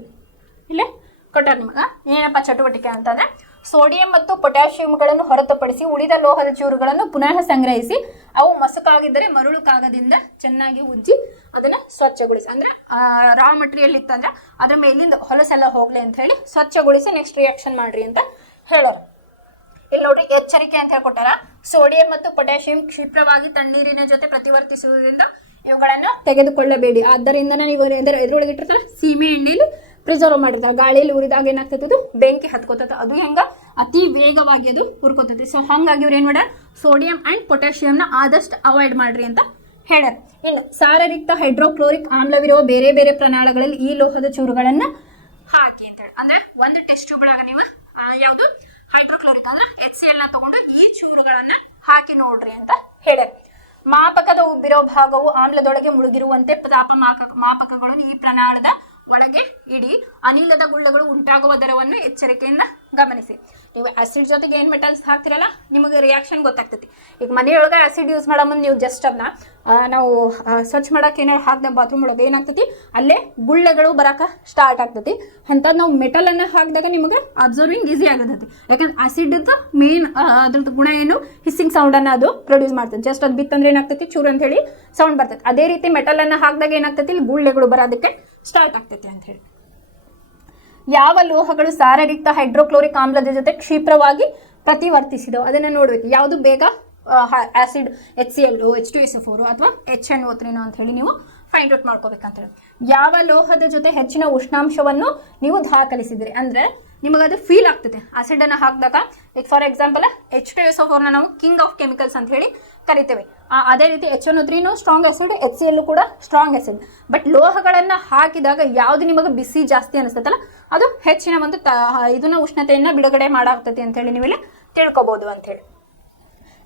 ಇಲ್ಲೇ ಕೊಟ್ಟಾರ ನಿಮಗೆ ಏನಪ್ಪ ಚಟುವಟಿಕೆ ಅಂತಂದ್ರೆ ಸೋಡಿಯಂ ಮತ್ತು ಪೊಟ್ಯಾಷಿಯಂಗಳನ್ನು ಹೊರತುಪಡಿಸಿ ಉಳಿದ ಲೋಹದ ಚೂರುಗಳನ್ನು ಪುನಃ ಸಂಗ್ರಹಿಸಿ ಅವು ಮಸುಕಾಗಿದ್ದರೆ ಮರಳು ಕಾಗದಿಂದ ಚೆನ್ನಾಗಿ ಉಜ್ಜಿ ಅದನ್ನ ಸ್ವಚ್ಛಗೊಳಿಸಿ, ಅಂದ್ರೆ ರಾ ಮಟೀರಿಯಲ್ ಇತ್ತಂದ್ರೆ ಅದ್ರ ಮೇಲಿಂದ ಹೊಲಸೆಲ್ಲ ಹೋಗ್ಲಿ ಅಂತ ಹೇಳಿ ಸ್ವಚ್ಛಗೊಳಿಸಿ ನೆಕ್ಸ್ಟ್ ರಿಯಾಕ್ಷನ್ ಮಾಡ್ರಿ ಅಂತ ಹೇಳೋರು. ಇಲ್ಲಿ ನೋಡ್ರಿ ಎಚ್ಚರಿಕೆ ಅಂತ ಹೇಳ್ಕೊಟ್ಟಾರ. ಸೋಡಿಯಂ ಮತ್ತು ಪೊಟ್ಯಾಷಿಯಂ ಕ್ಷಿಪ್ರವಾಗಿ ತಣ್ಣೀರಿನ ಜೊತೆ ಪ್ರತಿವರ್ತಿಸುವುದರಿಂದ ಇವುಗಳನ್ನ ತೆಗೆದುಕೊಳ್ಳಬೇಡಿ. ಆದ್ದರಿಂದ ನೀವು ಎದ್ರೊಳಗೆ ಇಟ್ಟಿರ್ತಾರೆ ಸೀಮೆ ಎಣ್ಣೆಯಲ್ಲಿ ಪ್ರಿಸರ್ವ್ ಮಾಡಿರ್ತಾರೆ, ಗಾಳಿಯಲ್ಲಿ ಉರಿದಾಗ ಏನಾಗ್ತದೆ, ಅದು ಬೆಂಕಿ ಹತ್ಕೋತದೆ, ಅದು ಹೆಂಗ ಅತಿ ವೇಗವಾಗಿ ಅದು ಉರ್ಕೋತೈತಿ. ಸೊ ಹಂಗಾಗಿ ಇವ್ರು ಏನ್ ಮಾಡ್ಯಾರ, ಸೋಡಿಯಂ ಅಂಡ್ ಪೊಟ್ಯಾಷಿಯಂನ ಆದಷ್ಟು ಅವಾಯ್ಡ್ ಮಾಡ್ರಿ ಅಂತ ಹೇಳ್ಯಾರ. ಇನ್ನು ಸಾರರಿಕ್ತ ಹೈಡ್ರೋಕ್ಲೋರಿಕ್ ಆಮ್ಲವಿರುವ ಬೇರೆ ಬೇರೆ ಪ್ರಮಾಣಗಳಲ್ಲಿ ಈ ಲೋಹದ ಚೂರುಗಳನ್ನ ಹಾಕಿ ಅಂತ ಹೇಳಿ, ಅಂದ್ರೆ ಒಂದು ಟೆಸ್ಟ್ ಟ್ಯೂಬ್ ಒಳಗ ನೀವು ಯಾವುದು ಹೈಡ್ರೋಕ್ಲೋರಿಕ್ ಅಂದ್ರೆ HCl ನ ತಗೊಂಡು ಈ ಚೂರುಗಳನ್ನ ಹಾಕಿ ನೋಡ್ರಿ ಅಂತ ಹೇಳ್ಯಾರ. ಮಾಪಕದ ಉಬ್ಬಿರೋ ಭಾಗವು ಆಮ್ಲದೊಳಗೆ ಮುಳುಗಿರುವಂತೆ ಮಾಪಕಗಳು ಈ ಪ್ರಮಾಣದ ಒಳಗೆ ಇಡಿ. ಅನಿಲದ ಗುಳ್ಳೆಗಳು ಉಂಟಾಗುವ ದರವನ್ನು ಎಚ್ಚರಿಕೆಯಿಂದ ಗಮನಿಸಿ. ನೀವು ಆಸಿಡ್ ಜೊತೆಗೆ ಏನ್ ಮೆಟಲ್ಸ್ ಹಾಕ್ತಿರಲ್ಲ, ನಿಮಗೆ ರಿಯಾಕ್ಷನ್ ಗೊತ್ತಾಗ್ತೈತಿ. ಈಗ ಮನೆಯೊಳಗೆ ಆಸಿಡ್ ಯೂಸ್ ಮಾಡೋ ಮುಂದೆ ನೀವು ಜಸ್ಟ್ ಅದನ್ನ ನಾವು ಸ್ವಚ್ಛ ಮಾಡಕ್ಕೆ ಏನಾರು ಹಾಕಿದ ಬಾತ್ರೂಮ್ ಒಳಗೆ ಏನಾಗ್ತೈತಿ, ಅಲ್ಲೇ ಗುಳ್ಳೆಗಳು ಬರಕ ಸ್ಟಾರ್ಟ್ ಆಗ್ತೈತಿ. ಅಂಥದ್ದು ನಾವು ಮೆಟಲ್ ಅನ್ನ ಹಾಕಿದಾಗ ನಿಮಗೆ ಅಬ್ಸರ್ವಿಂಗ್ ಈಸಿ ಆಗತೈತಿ. ಯಾಕಂದ್ರೆ ಆಸಿಡ್ ಮೇನ್ ಅದ್ರದ್ದು ಗುಣ ಏನು, ಹಿಸ್ಸಿಂಗ್ ಸೌಂಡ್ ಅನ್ನ ಅದು ಪ್ರೊಡ್ಯೂಸ್ ಮಾಡ್ತೈತಿ. ಜಸ್ಟ್ ಅದು ಬಿತ್ತಂದ್ರೆ ಏನಾಗ್ತೈತಿ, ಚೂರು ಅಂತ ಹೇಳಿ ಸೌಂಡ್ ಬರ್ತೈತಿ. ಅದೇ ರೀತಿ ಮೆಟಲ್ ಅನ್ನ ಹಾಕಿದಾಗ ಏನಾಗ್ತೈತಿ, ಇಲ್ಲಿ ಗುಳ್ಳೆಗಳು ಬರೋದಕ್ಕೆ ಸ್ಟಾರ್ಟ್ ಆಗ್ತೈತಿ ಅಂತ ಹೇಳಿ. ಯಾವ ಲೋಹಗಳು ಸಾರರಿಕ್ತ ಹೈಡ್ರೋಕ್ಲೋರಿಕ್ ಆಮ್ಲದ ಜೊತೆ ಕ್ಷಿಪ್ರವಾಗಿ ಪ್ರತಿವರ್ತಿಸಿದವು ಅದನ್ನ ನೋಡ್ಬೇಕು. ಯಾವುದು ಬೇಗ ಆಸಿಡ್ HCl, H2SO4 ಅಥವಾ HNO3 ಅಂತ ಹೇಳಿ ನೀವು ಫೈಂಡ್ ಔಟ್ ಮಾಡ್ಕೋಬೇಕಂತ ಹೇಳಿ. ಯಾವ ಲೋಹದ ಜೊತೆ ಹೆಚ್ಚಿನ ಉಷ್ಣಾಂಶವನ್ನು ನೀವು ದಾಖಲಿಸಿದ್ರಿ ಅಂದ್ರೆ ನಿಮಗದು ಫೀಲ್ ಆಗ್ತದೆ. ಆಸಿಡ್ ಅನ್ನ ಹಾಕಿದಾಗ ಈಗ ಫಾರ್ ಎಕ್ಸಾಂಪಲ್ H2SO4 ನಾವು ಕಿಂಗ್ ಆಫ್ ಕೆಮಿಕಲ್ಸ್ ಅಂತ ಹೇಳಿ ಕರಿತೇವೆ. ಅದೇ ರೀತಿ HNO3 ಸ್ಟ್ರಾಂಗ್ ಆಸಿಡ್, HCl ಕೂಡ ಸ್ಟ್ರಾಂಗ್ ಆಸಿಡ್. ಬಟ್ ಲೋಹಗಳನ್ನ ಹಾಕಿದಾಗ ಯಾವ್ದು ನಿಮಗೆ ಬಿಸಿ ಜಾಸ್ತಿ ಅನಿಸ್ತೈತಲ್ಲ ಅದು ಹೆಚ್ಚಿನ ಒಂದು ಇದನ್ನ ಉಷ್ಣತೆಯನ್ನ ಬಿಡುಗಡೆ ಮಾಡಾಗ್ತೈತಿ ಅಂತ ಹೇಳಿ ನೀವೆಲ್ಲ ತಿಳ್ಕೊಬಹುದು ಅಂತ ಹೇಳಿ.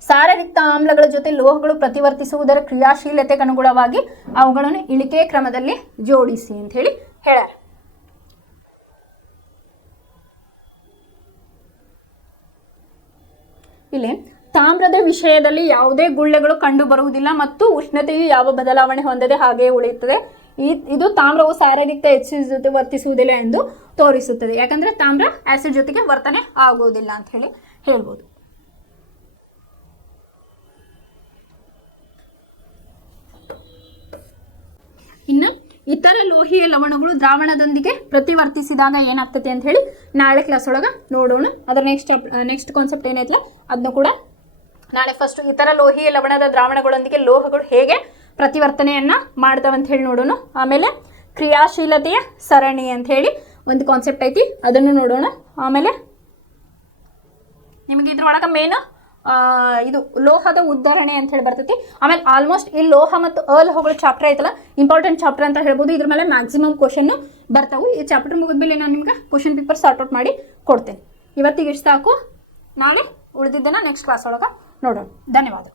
ಸಾರರಿಕ್ತ ಆಮ್ಲಗಳ ಜೊತೆ ಲೋಹಗಳು ಪ್ರತಿವರ್ತಿಸುವುದರ ಕ್ರಿಯಾಶೀಲತೆಗೆ ಅನುಗುಣವಾಗಿ ಅವುಗಳನ್ನು ಇಳಿಕೆ ಕ್ರಮದಲ್ಲಿ ಜೋಡಿಸಿ ಅಂತ ಹೇಳಿ ಹೇಳ್ಯಾರ. ಇಲ್ಲಿ ತಾಮ್ರದ ವಿಷಯದಲ್ಲಿ ಯಾವುದೇ ಗುಳ್ಳೆಗಳು ಕಂಡು ಬರುವುದಿಲ್ಲ ಮತ್ತು ಉಷ್ಣತೆಯು ಯಾವ ಬದಲಾವಣೆ ಹೊಂದದೆ ಹಾಗೆ ಉಳಿಯುತ್ತದೆ. ಇದು ತಾಮ್ರವು ಸಾರರಿಕ್ತ HCl ಜೊತೆ ವರ್ತಿಸುವುದಿಲ್ಲ ಎಂದು ತೋರಿಸುತ್ತದೆ. ಯಾಕಂದ್ರೆ ತಾಮ್ರ ಆಸಿಡ್ ಜೊತೆಗೆ ವರ್ತನೆ ಆಗುವುದಿಲ್ಲ ಅಂತ ಹೇಳಿ ಹೇಳ್ಬೋದು. ಇನ್ನು ಇತರ ಇತರ ಲೋಹೀಯ ಲವಣಗಳು ದ್ರಾವಣದೊಂದಿಗೆ ಪ್ರತಿವರ್ತಿಸಿದಾಗ ಏನಾಗ್ತೈತಿ ಅಂತ ಹೇಳಿ ನಾಳೆ ಕ್ಲಾಸ್ ಒಳಗೆ ನೋಡೋಣ. ಅದರ ನೆಕ್ಸ್ಟ್ ಕಾನ್ಸೆಪ್ಟ್ ಏನೈತಲ್ಲ ಅದನ್ನು ಕೂಡ ನಾಳೆ ಫಸ್ಟ್ ಇತರ ಲೋಹೀಯ ಲವಣದ ದ್ರಾವಣಗಳೊಂದಿಗೆ ಲೋಹಗಳು ಹೇಗೆ ಪ್ರತಿವರ್ತನೆಯನ್ನ ಮಾಡ್ತಾವ ಅಂತ ಹೇಳಿ ನೋಡೋಣ. ಆಮೇಲೆ ಕ್ರಿಯಾಶೀಲತೆಯ ಸರಣಿ ಅಂತ ಹೇಳಿ ಒಂದು ಕಾನ್ಸೆಪ್ಟ್ ಐತಿ, ಅದನ್ನು ನೋಡೋಣ. ಆಮೇಲೆ ನಿಮಗೆ ಇದ್ರೊಳಗೆ ಮೇನ್ ಇದು ಲೋಹದ ಉದ್ಧರಣೆ ಅಂತ ಹೇಳಿ ಬರ್ತೈತಿ. ಆಮೇಲೆ ಆಲ್ಮೋಸ್ಟ್ ಈ ಲೋಹ ಮತ್ತು ಅಲೋಹಗಳ ಚಾಪ್ಟರ್ ಐತಲ್ಲ ಇಂಪಾರ್ಟೆಂಟ್ ಚಾಪ್ಟರ್ ಅಂತ ಹೇಳ್ಬೋದು. ಇದ್ರ ಮೇಲೆ ಮ್ಯಾಕ್ಸಿಮಮ್ ಕ್ವಶನ್ ಬರ್ತಾವೆ. ಈ ಚಾಪ್ಟರ್ ಮುಗಿದ್ಮೇಲೆ ನಾನು ನಿಮ್ಗೆ ಕ್ವಶನ್ ಪೇಪರ್ ಸಾರ್ಟ್ ಔಟ್ ಮಾಡಿ ಕೊಡ್ತೇನೆ. ಇವತ್ತಿಗೆ ಇಷ್ಟು ಸಾಕು. ನಾಳೆ ಉಳಿದಿದ್ದನ್ನ ನೆಕ್ಸ್ಟ್ ಕ್ಲಾಸ್ ಒಳಗೆ ನೋಡೋಣ. ಧನ್ಯವಾದ.